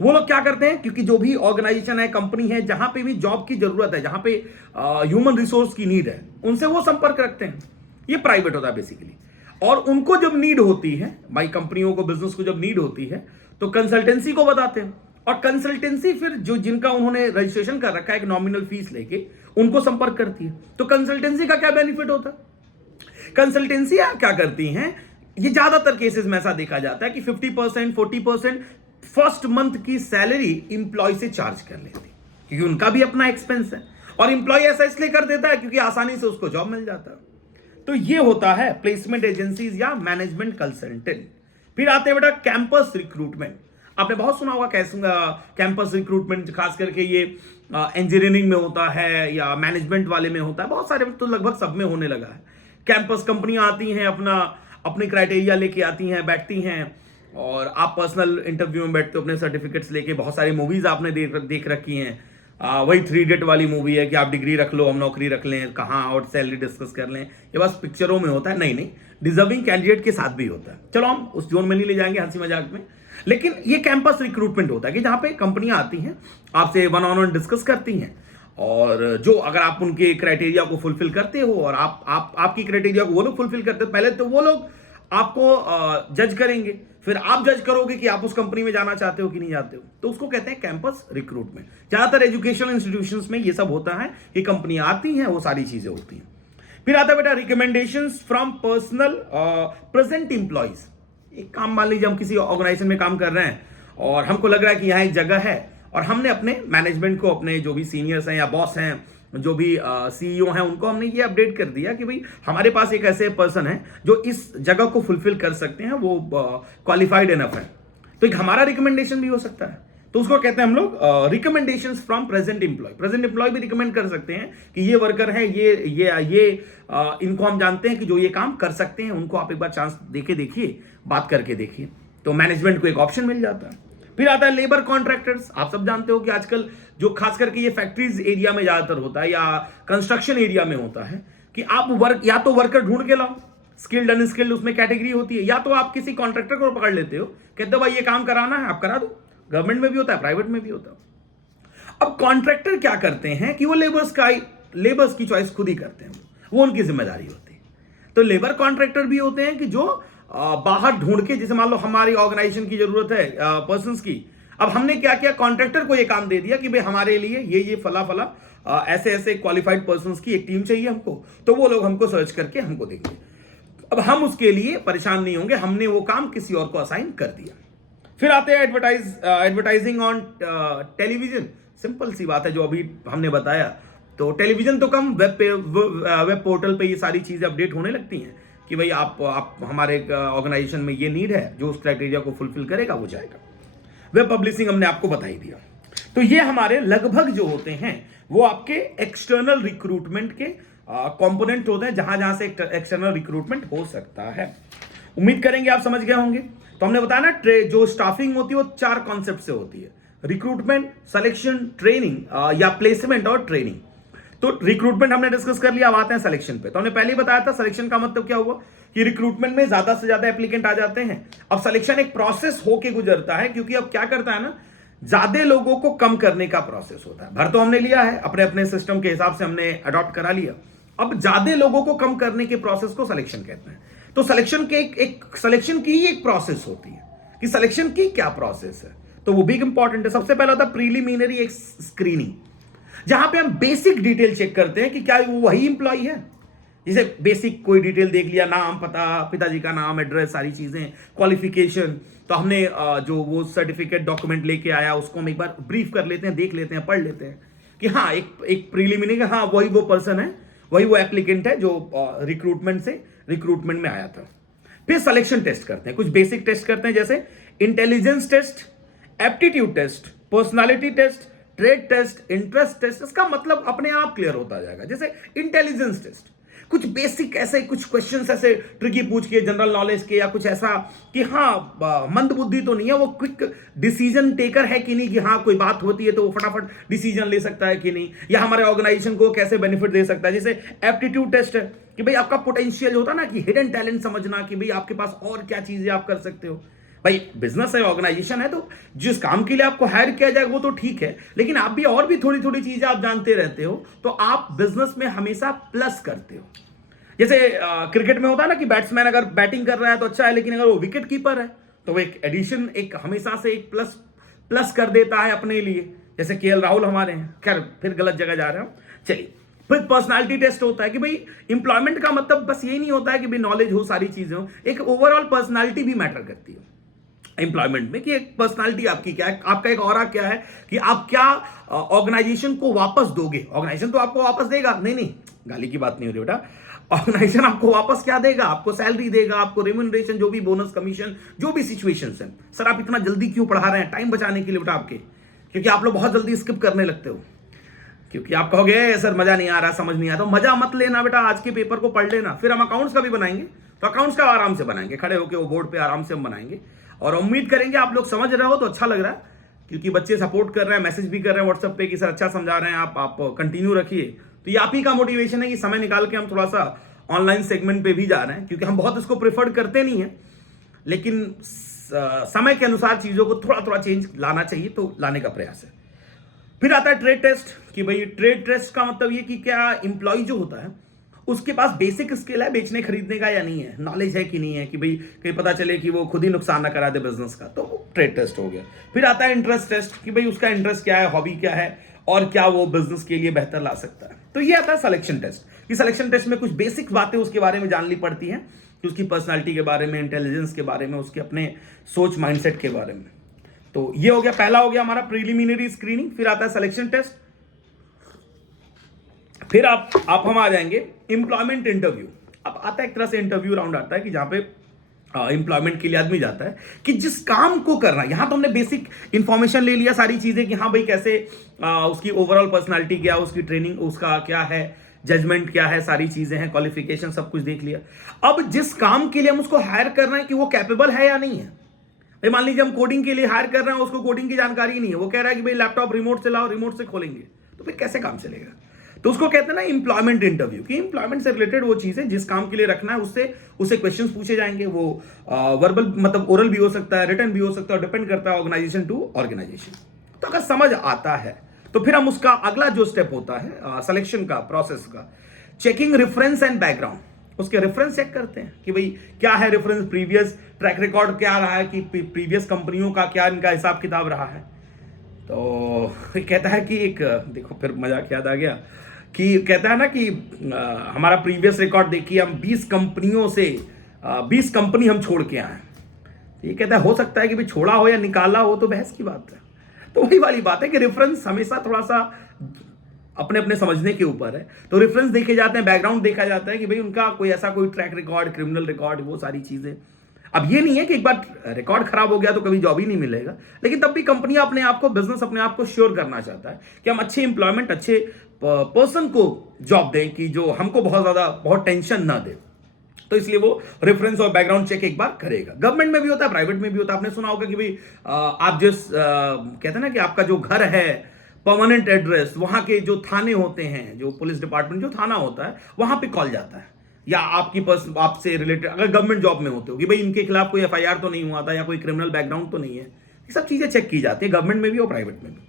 वो लोग क्या करते हैं, क्योंकि जो भी ऑर्गेनाइजेशन है, कंपनी है, जहां पे भी जॉब की जरूरत है, जहां पे ह्यूमन रिसोर्स की नीड है, उनसे वो संपर्क रखते हैं। ये प्राइवेट होता है बेसिकली। और उनको जब नीड होती है, भाई कंपनियों को, बिजनेस को जब नीड होती है, तो कंसल्टेंसी को बताते हैं, और कंसल्टेंसी फिर जो जिनका उन्होंने रजिस्ट्रेशन कर रखा है एक नॉमिनल फीस लेके, उनको संपर्क करती है। तो कंसल्टेंसी का क्या बेनिफिट होता है? कंसल्टेंसी क्या करती हैं, ये ज्यादातर केसेस में ऐसा देखा जाता है कि 50%, 40% फर्स्ट मंथ की सैलरी इंप्लॉय से चार्ज कर लेती, क्योंकि उनका भी अपना एक्सपेंस है, और इंप्लॉय ऐसा इसलिए कर देता है क्योंकि आसानी से उसको जॉब मिल जाता है। तो ये होता है प्लेसमेंट एजेंसीज या मैनेजमेंट कंसल्टेंट। फिर आते हैं बेटा कैंपस रिक्रूटमेंट। आपने बहुत सुना होगा कैंपस रिक्रूटमेंट, खास करके ये इंजीनियरिंग में होता है या मैनेजमेंट वाले में होता है, बहुत सारे, तो लगभग सब में होने लगा है। कैंपस कंपनियां आती हैं, अपने क्राइटेरिया लेके आती हैं, बैठती हैं, और आप पर्सनल इंटरव्यू में बैठते हो अपने सर्टिफिकेट्स लेके। बहुत सारी मूवीज आपने देख रखी हैं, वही 3 इडियट वाली मूवी है कि आप डिग्री रख लो, हम नौकरी रख लें, कहाँ और सैलरी डिस्कस कर लें। ये बस पिक्चरों में होता है, नहीं, डिजर्विंग कैंडिडेट के साथ भी होता है। चलो हम उस जोन में नहीं ले जाएंगे हंसी मजाक में, लेकिन ये कैंपस रिक्रूटमेंट होता है कि जहां पे कंपनियां आती हैं, आपसे 1-on-1 डिस्कस करती हैं, और जो अगर आप उनके क्राइटेरिया को फुलफिल करते हो और आपकी क्राइटेरिया को वो लोग फुलफिल करते हो, पहले तो वो लोग आपको जज करेंगे, फिर आप जज करोगे कि आप उस कंपनी में जाना चाहते हो कि नहीं जाते हो, तो उसको कहते हैं कैंपस रिक्रूटमेंट। ज्यादातर एजुकेशनल इंस्टीट्यूशंस में ये सब होता है कि कंपनियां आती हैं, वो सारी चीजें होती हैं। फिर आता है बेटा recommendations from personal present employees. एक काम, मान लीजिए हम किसी ऑर्गेनाइजेशन में काम कर रहे हैं और हमको लग रहा है कि यहाँ एक जगह है, और हमने अपने मैनेजमेंट को, अपने जो भी सीनियर्स हैं या बॉस हैं, जो भी सीईओ हैं, उनको हमने ये अपडेट कर दिया कि भाई हमारे पास एक ऐसे पर्सन है जो इस जगह को फुलफिल कर सकते हैं, वो क्वालिफाइड इनफ है। तो एक हमारा रिकमेंडेशन भी हो सकता है, तो उसको कहते हैं हम लोग recommendations from present employ. Present employ भी रिकमेंड कर सकते हैं कि ये वर्कर है, ये इनको हम जानते हैं कि जो ये काम कर सकते हैं, उनको आप एक बार चांस देखिए, बात करके देखिए, तो मैनेजमेंट को एक ऑप्शन मिल जाता है। फिर आता है लेबर कॉन्ट्रैक्टर्स। आप सब जानते हो कि आजकल जो खास करके ये फैक्ट्रीज एरिया में ज्यादातर होता है या कंस्ट्रक्शन एरिया में होता है कि आप या तो वर्कर ढूंढ के लाओ, स्किल्ड अनस्किल्ड उसमें कैटेगरी होती है, या तो आप किसी कॉन्ट्रैक्टर को पकड़ लेते हो, कहते हो भाई ये काम कराना है, आप करा दो। गवर्नमेंट में भी होता है, प्राइवेट में भी होता है। अब कॉन्ट्रैक्टर क्या करते हैं कि वो लेबर्स की चॉइस खुद ही करते हैं, वो उनकी जिम्मेदारी होती है। तो लेबर कॉन्ट्रैक्टर भी होते हैं कि जो बाहर ढूंढ के, जैसे मान लो हमारी ऑर्गेनाइजेशन की जरूरत है पर्संस की, अब हमने क्या किया, कॉन्ट्रैक्टर को ये काम दे दिया कि भाई हमारे लिए ये फला ऐसे ऐसे क्वालिफाइड पर्संस की एक टीम चाहिए हमको, तो वो लोग हमको सर्च करके हमको देंगे। अब हम उसके लिए परेशान नहीं होंगे, हमने वो काम किसी और को असाइन कर दिया। फिर आते हैं एडवर्टाइजिंग ऑन टेलीविजन। सिंपल सी बात है जो अभी हमने बताया, तो टेलीविजन तो कम, वेब पोर्टल पे ये सारी चीजें अपडेट होने लगती हैं कि भाई आप हमारे ऑर्गेनाइजेशन में ये नीड है, जो उस क्राइटेरिया को फुलफिल करेगा वो जाएगा। वेब पब्लिशिंग हमने आपको बता ही दिया। तो ये हमारे लगभग जो होते हैं वो आपके एक्सटर्नल रिक्रूटमेंट के कंपोनेंट होते हैं, जहां जहां से एक्सटर्नल रिक्रूटमेंट हो सकता है। उम्मीद करेंगे आप समझ गए होंगे। तो हमने बताया ना, जो स्टाफिंग होती है वो 4 कॉन्सेप्ट से होती है: रिक्रूटमेंट, सिलेक्शन, ट्रेनिंग या प्लेसमेंट और ट्रेनिंग। तो रिक्रूटमेंट हमने डिस्कस कर लिया, अब आते हैं सिलेक्शन पे। तो हमने पहले ही बताया था सिलेक्शन का मतलब क्या हुआ कि रिक्रूटमेंट में ज्यादा से ज्यादा एप्लीकेंट आ जाते हैं। अब सिलेक्शन एक प्रोसेस होके गुजरता है, क्योंकि अब क्या करता है ना, ज्यादा लोगों को कम करने का प्रोसेस होता है। भर तो हमने लिया है, अपने अपने सिस्टम के हिसाब से हमने अडॉप्ट करा लिया। अब ज्यादा लोगों को कम करने के प्रोसेस को सिलेक्शन कहते हैं। तो सिलेक्शन के एक सिलेक्शन की ही एक प्रोसेस होती है कि सिलेक्शन की क्या प्रोसेस है, तो वो भी इंपॉर्टेंट है। सबसे पहला होता है प्रीलिमिनरी एक स्क्रीनिंग, जहां पे हम बेसिक डिटेल चेक करते हैं कि क्या वो वही इंप्लॉय है। जैसे बेसिक कोई डिटेल देख लिया, नाम, पता, पिताजी का नाम, एड्रेस, सारी चीजें, क्वालिफिकेशन। तो हमने जो वो सर्टिफिकेट डॉक्यूमेंट लेके आया उसको हम एक बार ब्रीफ कर लेते हैं, देख लेते हैं, पढ़ लेते हैं कि हाँ एक प्रीलिमिनरी, हाँ वही वो पर्सन है, वही वो एप्लीकेंट है जो रिक्रूटमेंट में आया था। फिर सिलेक्शन टेस्ट करते हैं, कुछ बेसिक टेस्ट करते हैं, जैसे intelligence test, aptitude test, personality test, trade test, interest test. इसका मतलब अपने आप क्लियर होता जाएगा। जैसे इंटेलिजेंस टेस्ट, कुछ बेसिक ऐसे कुछ क्वेश्चंस ऐसे ट्रिकी पूछ के, जनरल नॉलेज के, या कुछ ऐसा कि हाँ मंद बुद्धि तो नहीं है, वो क्विक डिसीजन टेकर है कि नहीं, कि हाँ कोई बात होती है तो वो फटाफट डिसीजन ले सकता है कि नहीं, या हमारे ऑर्गेनाइजेशन को कैसे बेनिफिट दे सकता है। जैसे एप्टीट्यूड टेस्ट है कि भाई आपका पोटेंशियल होता है ना, कि हिडन टैलेंट समझना, कि भाई आपके पास और क्या चीजें आप कर सकते हो। भाई बिजनेस है, ऑर्गेनाइजेशन है, तो जिस काम के लिए आपको हायर किया जाए वो तो ठीक है, लेकिन आप भी और भी थोड़ी थोड़ी चीजें आप जानते रहते हो, तो आप बिजनेस में हमेशा प्लस करते हो। जैसे क्रिकेट में होता है ना कि बैट्समैन अगर बैटिंग कर रहा है तो अच्छा है, लेकिन अगर वो विकेट कीपर है तो वो एक एडिशन, एक हमेशा से एक प्लस कर देता है अपने लिए। जैसे केएल राहुल हमारे हैं, खैर फिर गलत जगह जा रहे हो, चलिए। फिर पर्सनालिटी टेस्ट होता है कि भाई इंप्लॉयमेंट का मतलब बस ये नहीं होता है कि भाई नॉलेज हो, सारी चीजें हो, एक ओवरऑल पर्सनालिटी भी मैटर करती है एम्प्लॉयमेंट में, कि एक पर्सनालिटी आपकी क्या है, आपका एक ऑरा क्या है, कि आप क्या ऑर्गेनाइजेशन को वापस दोगे। ऑर्गेनाइजेशन तो आपको वापस देगा, नहीं गाली की बात नहीं हो रही बेटा, ऑर्गेनाइजेशन आपको वापस क्या देगा, आपको सैलरी देगा, आपको रेम्यूनरेशन, जो भी बोनस, कमीशन, जो भी सिचुएशंस हैं। सर आप इतना जल्दी क्यों पढ़ा रहे हैं? टाइम बचाने के लिए बेटा आपके, क्योंकि आप लोग बहुत जल्दी स्किप करने लगते हो, क्योंकि आप कहोगे सर मजा नहीं आ रहा, समझ नहीं आता। तो मजा मत लेना बेटा, आज के पेपर को पढ़ लेना। फिर हम अकाउंट्स का भी बनाएंगे, तो अकाउंट्स का आराम से बनाएंगे, खड़े होकर वो बोर्ड पे आराम से हम बनाएंगे। और उम्मीद करेंगे आप लोग समझ रहे हो तो अच्छा लग रहा है, क्योंकि बच्चे सपोर्ट कर रहे हैं, मैसेज भी कर रहे हैं व्हाट्सएप पे कि सर अच्छा समझा रहे हैं आप कंटिन्यू रखिए। तो ये आप ही का मोटिवेशन है कि समय निकाल के हम थोड़ा सा ऑनलाइन सेगमेंट पे भी जा रहे हैं, क्योंकि हम बहुत इसको प्रेफर करते नहीं है, लेकिन समय के अनुसार चीजों को थोड़ा थोड़ा चेंज लाना चाहिए, तो लाने का प्रयास है। फिर आता है ट्रेड टेस्ट, कि भाई ट्रेड टेस्ट का मतलब ये कि क्या इंप्लॉय जो होता है उसके पास बेसिक स्किल है बेचने खरीदने का या नहीं है, नॉलेज है कि नहीं है, कि भाई कहीं पता चले कि वो खुद ही नुकसान ना करा दे बिजनेस का, तो वो ट्रेड टेस्ट हो गया। फिर आता है इंटरेस्ट टेस्ट, कि भाई उसका इंटरेस्ट क्या है, हॉबी क्या है, और क्या वो बिजनेस के लिए बेहतर ला सकता है। तो ये आता है सिलेक्शन टेस्ट, कि सिलेक्शन टेस्ट में कुछ बेसिक बातें उसके बारे में जाननी पड़ती हैं, कि उसकी पर्सनालिटी के बारे में, इंटेलिजेंस के बारे में, उसके अपने सोच माइंडसेट के बारे में। तो ये हो गया, पहला हो गया हमारा प्रीलिमिनरी स्क्रीनिंग। फिर आता है सिलेक्शन टेस्ट। फिर आप हम आ जाएंगे एम्प्लॉयमेंट इंटरव्यू। अब आता है एक तरह से इंटरव्यू राउंड आता है, कि जहां पे एम्प्लॉयमेंट के लिए आदमी जाता है, कि जिस काम को करना, यहां तो हमने बेसिक इंफॉर्मेशन ले लिया, सारी चीजें, कि हाँ भाई कैसे उसकी ओवरऑल पर्सनालिटी क्या, उसकी ट्रेनिंग उसका क्या है, जजमेंट क्या है, सारी चीजें हैं, क्वालिफिकेशन सब कुछ देख लिया। अब जिस काम के लिए हम उसको हायर कर रहे हैं, कि वो कैपेबल है या नहीं है। भाई मान लीजिए हम कोडिंग के लिए हायर कर रहे हैं, उसको कोडिंग की जानकारी नहीं है, वो कह रहा है कि भाई लैपटॉप रिमोट से लाओ, रिमोट से खोलेंगे, तो फिर कैसे काम चलेगा। तो उसको कहते हैं ना एम्प्लॉयमेंट इंटरव्यू, कि एम्प्लॉयमेंट से रिलेटेड वो चीजें जिस काम के लिए रखना है उससे क्वेश्चंस पूछे जाएंगे। वो वर्बल मतलब ओरल भी हो सकता है, रिटन भी हो सकता है, डिपेंड करता है ऑर्गेनाइजेशन टू ऑर्गेनाइजेशन। तो अगर समझ आता है तो फिर हम उसका अगला जो स्टेप होता है सिलेक्शन का प्रोसेस का, चेकिंग रेफरेंस एंड बैकग्राउंड, उसके रेफरेंस चेक करते हैं कि भाई क्या है रेफरेंस, प्रीवियस ट्रैक रिकॉर्ड क्या रहा है, कि प्रीवियस कंपनियों का क्या इनका हिसाब किताब रहा है। तो कहता है कि एक देखो फिर मजाक याद आ गया, कि कहता है ना कि हमारा प्रीवियस रिकॉर्ड देखिए, हम 20 कंपनियों से 20 कंपनी हम छोड़ के आए। तो ये कहता है हो सकता है कि भाई छोड़ा हो या निकाला हो तो बहस की बात है। तो वही वाली बात है कि रेफरेंस हमेशा थोड़ा सा अपने अपने समझने के ऊपर है। तो रेफरेंस देखे जाते हैं, बैकग्राउंड देखा जाता है कि भाई उनका कोई ऐसा कोई ट्रैक रिकॉर्ड, क्रिमिनल रिकॉर्ड, वो सारी चीजें। अब ये नहीं है कि एक बार रिकॉर्ड खराब हो गया तो कभी जॉब ही नहीं मिलेगा, लेकिन तब भी कंपनी अपने आप को, बिजनेस अपने आप को श्योर करना चाहता है कि हम अच्छे इंप्लॉयमेंट, अच्छे पर्सन को जॉब दें कि जो हमको बहुत टेंशन ना दे। तो इसलिए वो रेफरेंस और बैकग्राउंड चेक एक बार करेगा। गवर्नमेंट में भी होता है, प्राइवेट में भी होता है। आपने सुना होगा कि भाई आप जिस कहते हैं ना कि आपका जो घर है, परमानेंट एड्रेस, वहां के जो थाने होते हैं, जो पुलिस डिपार्टमेंट जो थाना होता है, वहां पे कॉल जाता है, या आपकी आपसे रिलेटेड अगर गवर्नमेंट जॉब में होते हो कि भाई इनके खिलाफ कोई एफआईआर तो नहीं हुआ था या कोई क्रिमिनल बैकग्राउंड तो नहीं है, ये सब चीजें चेक की जाती है गवर्नमेंट में भी और प्राइवेट में भी।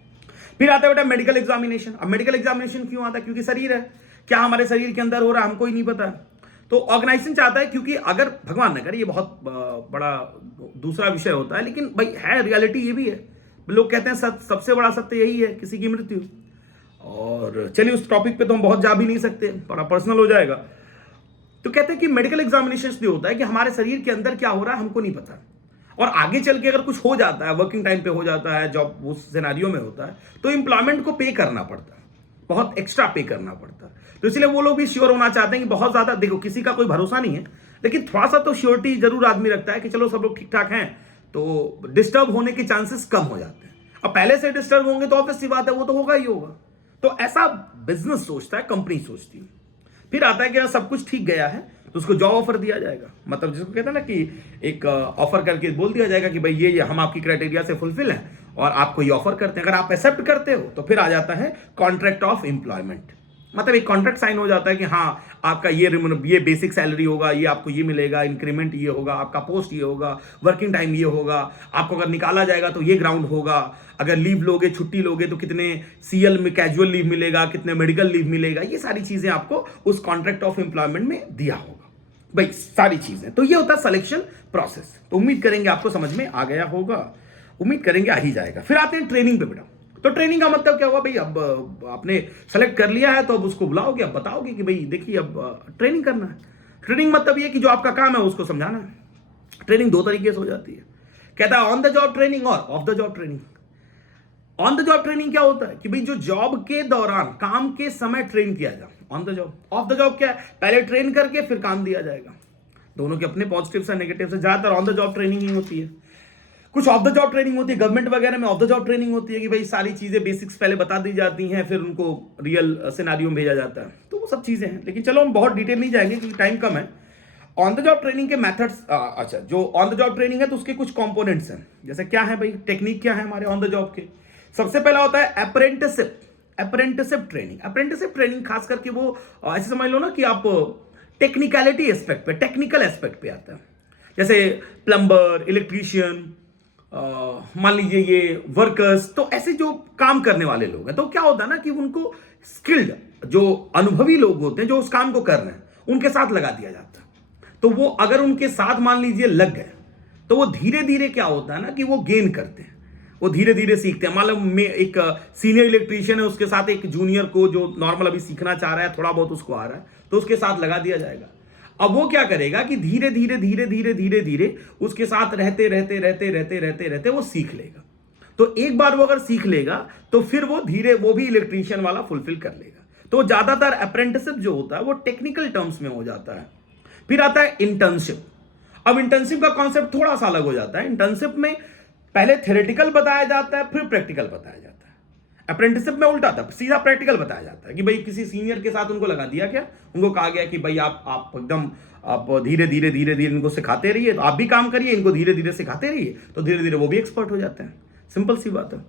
फिर आता है बेटा मेडिकल एग्जामिनेशन। अब मेडिकल एग्जामिनेशन क्यों आता है? क्योंकि शरीर है, क्या हमारे शरीर के अंदर हो रहा है हमको ही नहीं पता। तो ऑर्गेनाइजेशन चाहता है, क्योंकि अगर भगवान न करे, ये बहुत बड़ा दूसरा विषय होता है, लेकिन भाई है, रियलिटी ये भी है। लोग कहते हैं सबसे बड़ा सत्य यही है, किसी की मृत्यु। और चलिए उस टॉपिक पे तो हम बहुत जा भी नहीं सकते, बड़ा पर्सनल हो जाएगा। तो कहते हैं कि मेडिकल एग्जामिनेशन भी होता है कि हमारे शरीर के अंदर क्या हो रहा है हमको नहीं पता, और आगे चल के अगर कुछ हो जाता है, वर्किंग टाइम पे हो जाता है, जॉब उस सिनेरियो में होता है, तो एम्प्लॉयमेंट को पे करना पड़ता है, बहुत एक्स्ट्रा पे करना पड़ता है। तो इसलिए वो लोग भी श्योर होना चाहते हैं कि बहुत ज्यादा, देखो किसी का कोई भरोसा नहीं है, लेकिन थोड़ा सा तो श्योरिटी जरूर आदमी रखता है कि चलो सब लोग ठीक ठाक हैं, तो डिस्टर्ब होने के चांसेस कम हो जाते हैं। अब पहले से डिस्टर्ब होंगे तो ऑब्वियस सी बात है, वो तो होगा ही होगा। तो ऐसा बिजनेस सोचता है, कंपनी सोचती है। फिर आता है कि सब कुछ ठीक गया है तो उसको जॉब ऑफर दिया जाएगा, मतलब जिसको कहते हैं ना कि एक ऑफर करके बोल दिया जाएगा कि भाई ये हम आपकी क्राइटेरिया से फुलफिल हैं और आपको ये ऑफर करते हैं। अगर आप एक्सेप्ट करते हो तो फिर आ जाता है कॉन्ट्रैक्ट ऑफ एम्प्लॉयमेंट, मतलब एक कॉन्ट्रैक्ट साइन हो जाता है कि हाँ आपका ये बेसिक सैलरी होगा, ये आपको ये मिलेगा, इंक्रीमेंट ये होगा, आपका पोस्ट ये होगा, वर्किंग टाइम ये होगा, आपको अगर निकाला जाएगा तो ये ग्राउंड होगा, अगर लीव लोगे, छुट्टी लोगे तो कितने सीएल में कैजुअल लीव मिलेगा, कितने मेडिकल लीव मिलेगा, ये सारी चीजें आपको उस कॉन्ट्रैक्ट ऑफ एम्प्लॉयमेंट में दिया होगा भाई, सारी चीजें। तो ये होता है सिलेक्शन प्रोसेस। तो उम्मीद करेंगे आपको समझ में आ गया होगा, उम्मीद करेंगे आ ही जाएगा। फिर आते हैं ट्रेनिंग पे बेटा। तो ट्रेनिंग का मतलब क्या हुआ भाई, अब आपने सेलेक्ट कर लिया है तो अब उसको बुलाओगे, अब बताओगे कि भाई देखिए अब ट्रेनिंग करना है। ट्रेनिंग मतलब ये कि जो आपका काम है उसको समझाना है। ट्रेनिंग दो तरीके से हो जाती है, कहता है ऑन द जॉब ट्रेनिंग और of the job training. On the job training क्या होता है कि भाई जो जॉब के दौरान, काम के समय ट्रेन किया जाए, on the job. Of the job क्या है, पहले ट्रेन करके फिर काम दिया जाएगा। दोनों के अपने पॉजिटिव्स और नेगेटिव्स है। ज्यादातर ऑन द जॉब ट्रेनिंग ही होती है, कुछ ऑफ द जॉब ट्रेनिंग होती है, गवर्नमेंट वगैरह में ऑफ द जॉब ट्रेनिंग होती है कि भाई सारी चीजें बेसिक्स पहले बता दी जाती हैं, फिर उनको रियल सिनेरियो में भेजा जाता है। तो वो सब चीजें हैं, लेकिन चलो हम बहुत डिटेल नहीं जाएंगे क्योंकि टाइम कम है। ऑन द जॉब ट्रेनिंग के मेथड्स, अच्छा जो ऑन द जॉब ट्रेनिंग है तो उसके कुछ कंपोनेंट्स हैं। जैसे क्या है भाई, टेक्निक क्या है हमारे ऑन द जॉब के। सबसे पहला होता है apprenticeship. Apprenticeship training, apprenticeship training खास करके वो ऐसे समझ लो ना कि आप टेक्निकलिटी एस्पेक्ट पे, टेक्निकल एस्पेक्ट पे आता है। जैसे प्लम्बर, इलेक्ट्रीशियन, मान लीजिए ये वर्कर्स, तो ऐसे जो काम करने वाले लोग हैं, तो क्या होता है ना कि उनको स्किल्ड, जो अनुभवी लोग होते हैं जो उस काम को कर रहे हैं, उनके साथ लगा दिया जाता है। तो वो अगर उनके साथ मान लीजिए लग गए तो वो धीरे धीरे क्या होता है ना कि वो गेन करते हैं, वो धीरे धीरे सीखते हैं। मान लो मैं एक सीनियर इलेक्ट्रीशियन है, उसके साथ एक जूनियर को जो नॉर्मल अभी सीखना चाह रहा है, थोड़ा बहुत उसको आ रहा है, तो उसके साथ लगा दिया जाएगा। अब वो क्या करेगा कि धीरे धीरे धीरे धीरे धीरे धीरे उसके साथ रहते रहते रहते रहते रहते रहते वो सीख लेगा। तो एक बार वो अगर सीख लेगा तो फिर वो धीरे वो भी इलेक्ट्रीशियन वाला फुलफिल कर लेगा। तो ज्यादातर अप्रेंटिसशिप जो होता है वो टेक्निकल टर्म्स में हो जाता है। फिर आता है इंटर्नशिप। अब इंटर्नशिप का कॉन्सेप्ट थोड़ा सा अलग हो जाता है। इंटर्नशिप में पहले थ्योरेटिकल बताया जाता है, फिर प्रैक्टिकल बताया जाता है। अप्रेंटिसशिप में उल्टा था, सीधा प्रैक्टिकल बताया जाता है कि भाई किसी सीनियर के साथ उनको लगा दिया गया, उनको कहा गया कि भाई आप एकदम आप धीरे धीरे धीरे धीरे इनको सिखाते रहिए, तो आप भी काम करिए, इनको धीरे धीरे सिखाते रहिए, तो धीरे धीरे वो भी एक्सपर्ट हो जाते हैं। सिंपल सी बात है।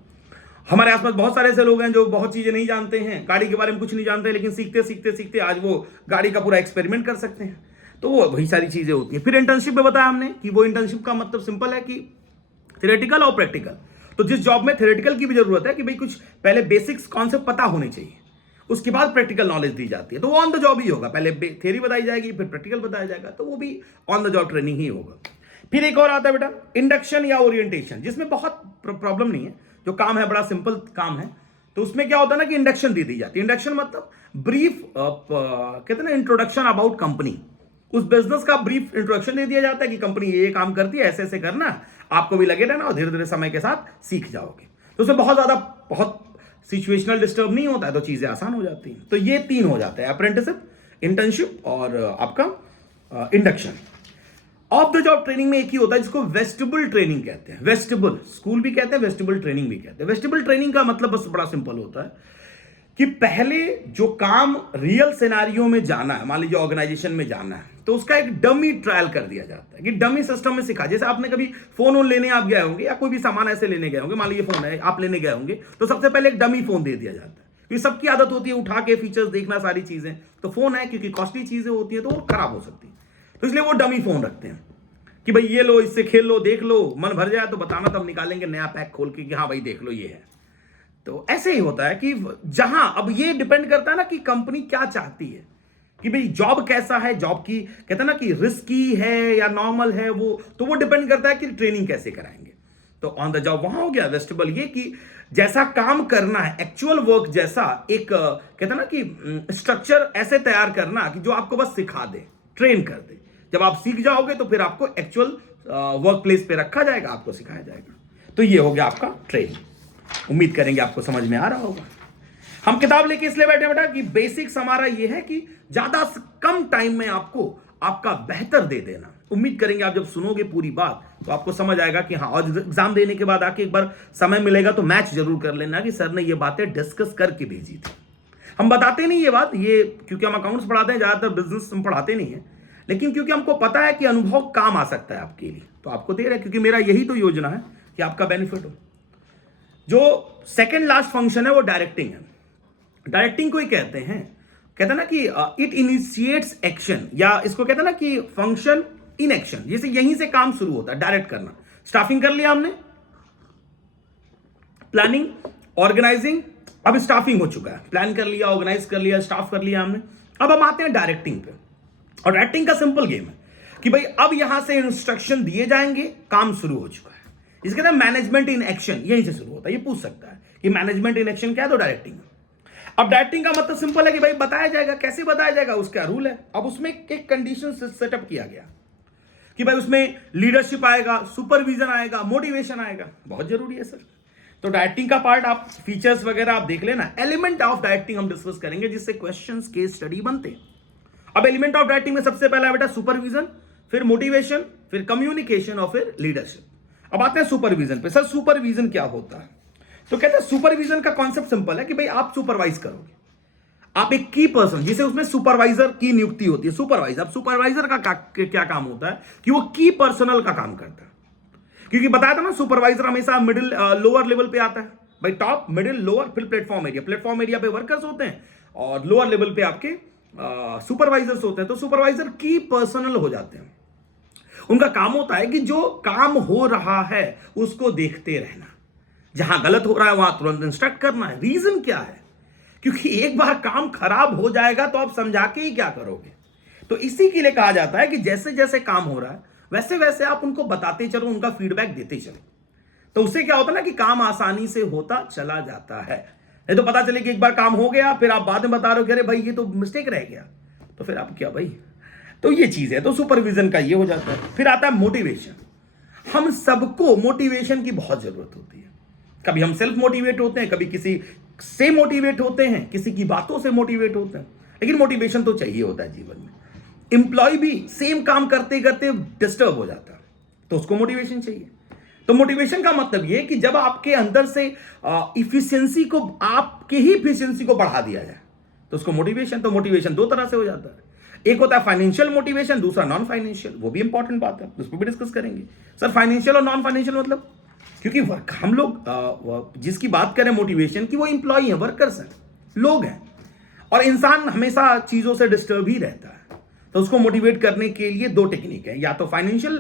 हमारे आसपास बहुत सारे ऐसे लोग हैं जो बहुत चीजें नहीं जानते हैं, गाड़ी के बारे में कुछ नहीं जानते, लेकिन सीखते सीखते सीखते आज वो गाड़ी का पूरा एक्सपेरिमेंट कर सकते हैं। तो वो वही सारी चीजें होती हैं। फिर इंटर्नशिप में बताया हमने कि वो इंटर्नशिप का मतलब सिंपल है कि थ्योरेटिकल और प्रैक्टिकल। तो जिस जॉब में थ्योरेटिकल की भी जरूरत है कि भाई कुछ पहले बेसिक्स कॉन्सेप्ट पता होने चाहिए, उसके बाद प्रैक्टिकल नॉलेज दी जाती है, तो वो ऑन द जॉब ही होगा। पहले थ्योरी बताई जाएगी, फिर प्रैक्टिकल बताया जाएगा, तो वो भी ऑन द जॉब ट्रेनिंग ही होगा। फिर एक और आता है बेटा इंडक्शन या ओरिएंटेशन, जिसमें बहुत प्रॉब्लम नहीं है, जो काम है बड़ा सिंपल काम है। तो उसमें क्या होता है ना कि इंडक्शन दी जाती है। इंडक्शन मतलब ब्रीफ कहते हैं ना इंट्रोडक्शन अबाउट कंपनी। उस बिजनेस का ब्रीफ इंट्रोडक्शन दे दिया जाता है कि कंपनी ये काम करती है, ऐसे ऐसे करना, आपको भी लगे रहना और धीरे धीरे समय के साथ सीख जाओगे। तो उसमें बहुत सिचुएशनल डिस्टर्ब नहीं होता है, तो चीजें आसान हो जाती हैं। तो ये तीन हो जाते हैं, अप्रेंटिसशिप, इंटर्नशिप और आपका induction. Of the job training में एक ही होता है जिसको वेस्टिबल ट्रेनिंग कहते हैं। वेस्टिबल स्कूल भी कहते हैं, वेस्टिबल ट्रेनिंग भी कहते हैं। वेस्टिबल ट्रेनिंग का मतलब बस बड़ा सिंपल होता है कि पहले जो काम रियल सिनेरियो में जाना है, मान लीजिए ऑर्गेनाइजेशन में जाना है, तो उसका एक डमी ट्रायल कर दिया जाता है कि डमी सिस्टम में सिखा। जैसे आपने कभी फोन लेने आप गए होंगे या कोई भी सामान ऐसे लेने गए होंगे, मान लीजिए फोन है आप लेने गए होंगे, तो सबसे पहले एक डमी फोन दे दिया जाता है क्योंकि सबकी आदत होती है उठा के फीचर्स देखना, सारी चीजें। तो फोन है क्योंकि कॉस्टली चीजें होती है तो वो खराब हो सकती है, तो इसलिए वो डमी फोन रखते हैं कि भाई ये लो, इससे खेल लो, देख लो, मन भर जाए तो बताना, तब निकालेंगे नया पैक खोल के कि हाँ भाई देख लो ये है। तो ऐसे ही होता है कि जहां अब ये डिपेंड करता है ना कि कंपनी क्या चाहती है कि भाई जॉब कैसा है, जॉब की कहते हैं ना कि रिस्की है या नॉर्मल है, वो तो वो डिपेंड करता है कि ट्रेनिंग कैसे कराएंगे। तो ऑन द जॉब वहां हो गया। वेस्टिबल ये कि जैसा काम करना है, एक्चुअल वर्क जैसा एक कहते हैं ना कि स्ट्रक्चर ऐसे तैयार करना कि जो आपको बस सिखा दे, ट्रेन कर दे। जब आप सीख जाओगे तो फिर आपको एक्चुअल वर्क प्लेस पे रखा जाएगा, आपको सिखाया जाएगा। तो ये हो गया आपका ट्रेनिंग। उम्मीद करेंगे आपको समझ में आ रहा होगा। हम किताब लेके इसलिए बैठे बेटा कि बेसिक्स हमारा ये है कि ज्यादा कम टाइम में आपको आपका बेहतर दे देना। उम्मीद करेंगे आप जब सुनोगे पूरी बात तो आपको समझ आएगा कि हाँ, और एग्जाम देने के बाद आके एक बार समय मिलेगा तो मैच जरूर कर लेना कि सर ने ये बातें डिस्कस करके भेजी थी। हम बताते नहीं ये बात, ये क्योंकि हम अकाउंट्स पढ़ाते हैं, ज्यादातर बिजनेस हम पढ़ाते नहीं है, लेकिन क्योंकि हमको पता है कि अनुभव काम आ सकता है आपके लिए, तो आपको दे रहे हैं, क्योंकि मेरा यही तो योजना है कि आपका बेनिफिट हो। जो सेकेंड लास्ट फंक्शन है वो डायरेक्टिंग है। डायरेक्टिंग को ही कहते हैं ना कि इट इनिशिएट्स एक्शन, या इसको कहते हैं ना कि फंक्शन इन एक्शन। जैसे यहीं से काम शुरू होता है, डायरेक्ट करना। स्टाफिंग कर लिया हमने, प्लानिंग, ऑर्गेनाइजिंग, अब स्टाफिंग हो चुका है। प्लान कर लिया, ऑर्गेनाइज कर लिया, स्टाफ कर लिया हमने। अब हम आते हैं डायरेक्टिंग पे। और डायरेक्टिंग का सिंपल गेम है कि भाई अब यहां से इंस्ट्रक्शन दिए जाएंगे, काम शुरू हो चुका है। इसके अंदर मैनेजमेंट इन एक्शन यहीं से शुरू होता है। ये पूछ सकता है कि मैनेजमेंट इन एक्शन क्या है, तो डायरेक्टिंग। अब डायरेक्टिंग का मतलब सिंपल है कि भाई बताया जाएगा, कैसे बताया जाएगा, उसका रूल है। अब उसमें एक कंडीशन सेटअप किया गया कि भाई उसमें लीडरशिप आएगा, सुपरविजन आएगा, मोटिवेशन आएगा। बहुत जरूरी है सर। तो डायरेक्टिंग का पार्ट आप फीचर्स वगैरह आप देख लेना। एलिमेंट ऑफ डायरेक्टिंग हम डिस्कस करेंगे जिससे क्वेश्चंस केस स्टडी बनते हैं। अब एलिमेंट ऑफ डायरेक्टिंग में सबसे पहला बेटा सुपरविजन, फिर मोटिवेशन, फिर कम्युनिकेशन और फिर लीडरशिप। अब आते हैं सुपरविजन पे। सर सुपरविजन क्या होता है? तो कहते हैं सुपरविजन का कॉन्सेप्ट सिंपल है कि भाई आप सुपरवाइज करोगे, आप एक की पर्सन, जिसे उसमें सुपरवाइजर की नियुक्ति होती है, सुपरवाइजर। अब सुपरवाइजर का क्या काम होता है कि वो की पर्सनल का काम करता है। क्योंकि बताया था ना, सुपरवाइजर हमेशा मिडिल लोअर लेवल पे आता है भाई, टॉप, मिडिल, लोअर, फिर प्लेटफॉर्म एरिया। प्लेटफॉर्म एरिया पे वर्कर्स होते हैं और लोअर लेवल पे आपके सुपरवाइजर्स होते हैं। तो सुपरवाइजर की पर्सनल हो जाते हैं। उनका काम होता है कि जो काम हो रहा है उसको देखते रहना, जहां गलत हो रहा है वहां तुरंत इंस्ट्रक्ट करना है। रीजन क्या है? क्योंकि एक बार काम खराब हो जाएगा तो आप समझा के ही क्या करोगे। तो इसी के लिए कहा जाता है कि जैसे जैसे काम हो रहा है वैसे वैसे आप उनको बताते चलो, उनका फीडबैक देते चलो। तो उससे क्या होता है ना कि काम आसानी से होता चला जाता है। नहीं तो पता चले कि एक बार काम हो गया, फिर आप बाद में बता रहे हो कि अरे भाई ये तो मिस्टेक रह गया, तो फिर आप क्या भाई। तो ये चीज है। तो सुपरविजन का ये हो जाता है। फिर आता है मोटिवेशन। हम सबको मोटिवेशन की बहुत जरूरत होती है। कभी हम सेल्फ मोटिवेट होते हैं, कभी किसी से मोटिवेट होते हैं, किसी की बातों से मोटिवेट होते हैं, लेकिन मोटिवेशन तो चाहिए होता है जीवन में। एम्प्लॉय भी सेम काम करते करते डिस्टर्ब हो जाता है, तो उसको मोटिवेशन चाहिए। तो मोटिवेशन का मतलब यह कि जब आपके अंदर से इफिशियंसी को, आपके ही इफिशियंसी को बढ़ा दिया जाए, तो उसको मोटिवेशन। तो मोटिवेशन दो तरह से हो जाता है। एक होता है फाइनेंशियल मोटिवेशन, दूसरा नॉन फाइनेंशियल। वो भी इंपॉर्टेंट बात है, उस पर भी डिस्कस करेंगे। सर फाइनेंशियल और नॉन फाइनेंशियल मतलब, क्योंकि वर्क हम लोग जिसकी बात करें मोटिवेशन की, वो इंप्लॉई हैं, वर्कर्स हैं, लोग हैं, और इंसान हमेशा चीजों से डिस्टर्ब ही रहता है। तो उसको मोटिवेट करने के लिए दो टेक्निक है, या तो फाइनेंशियल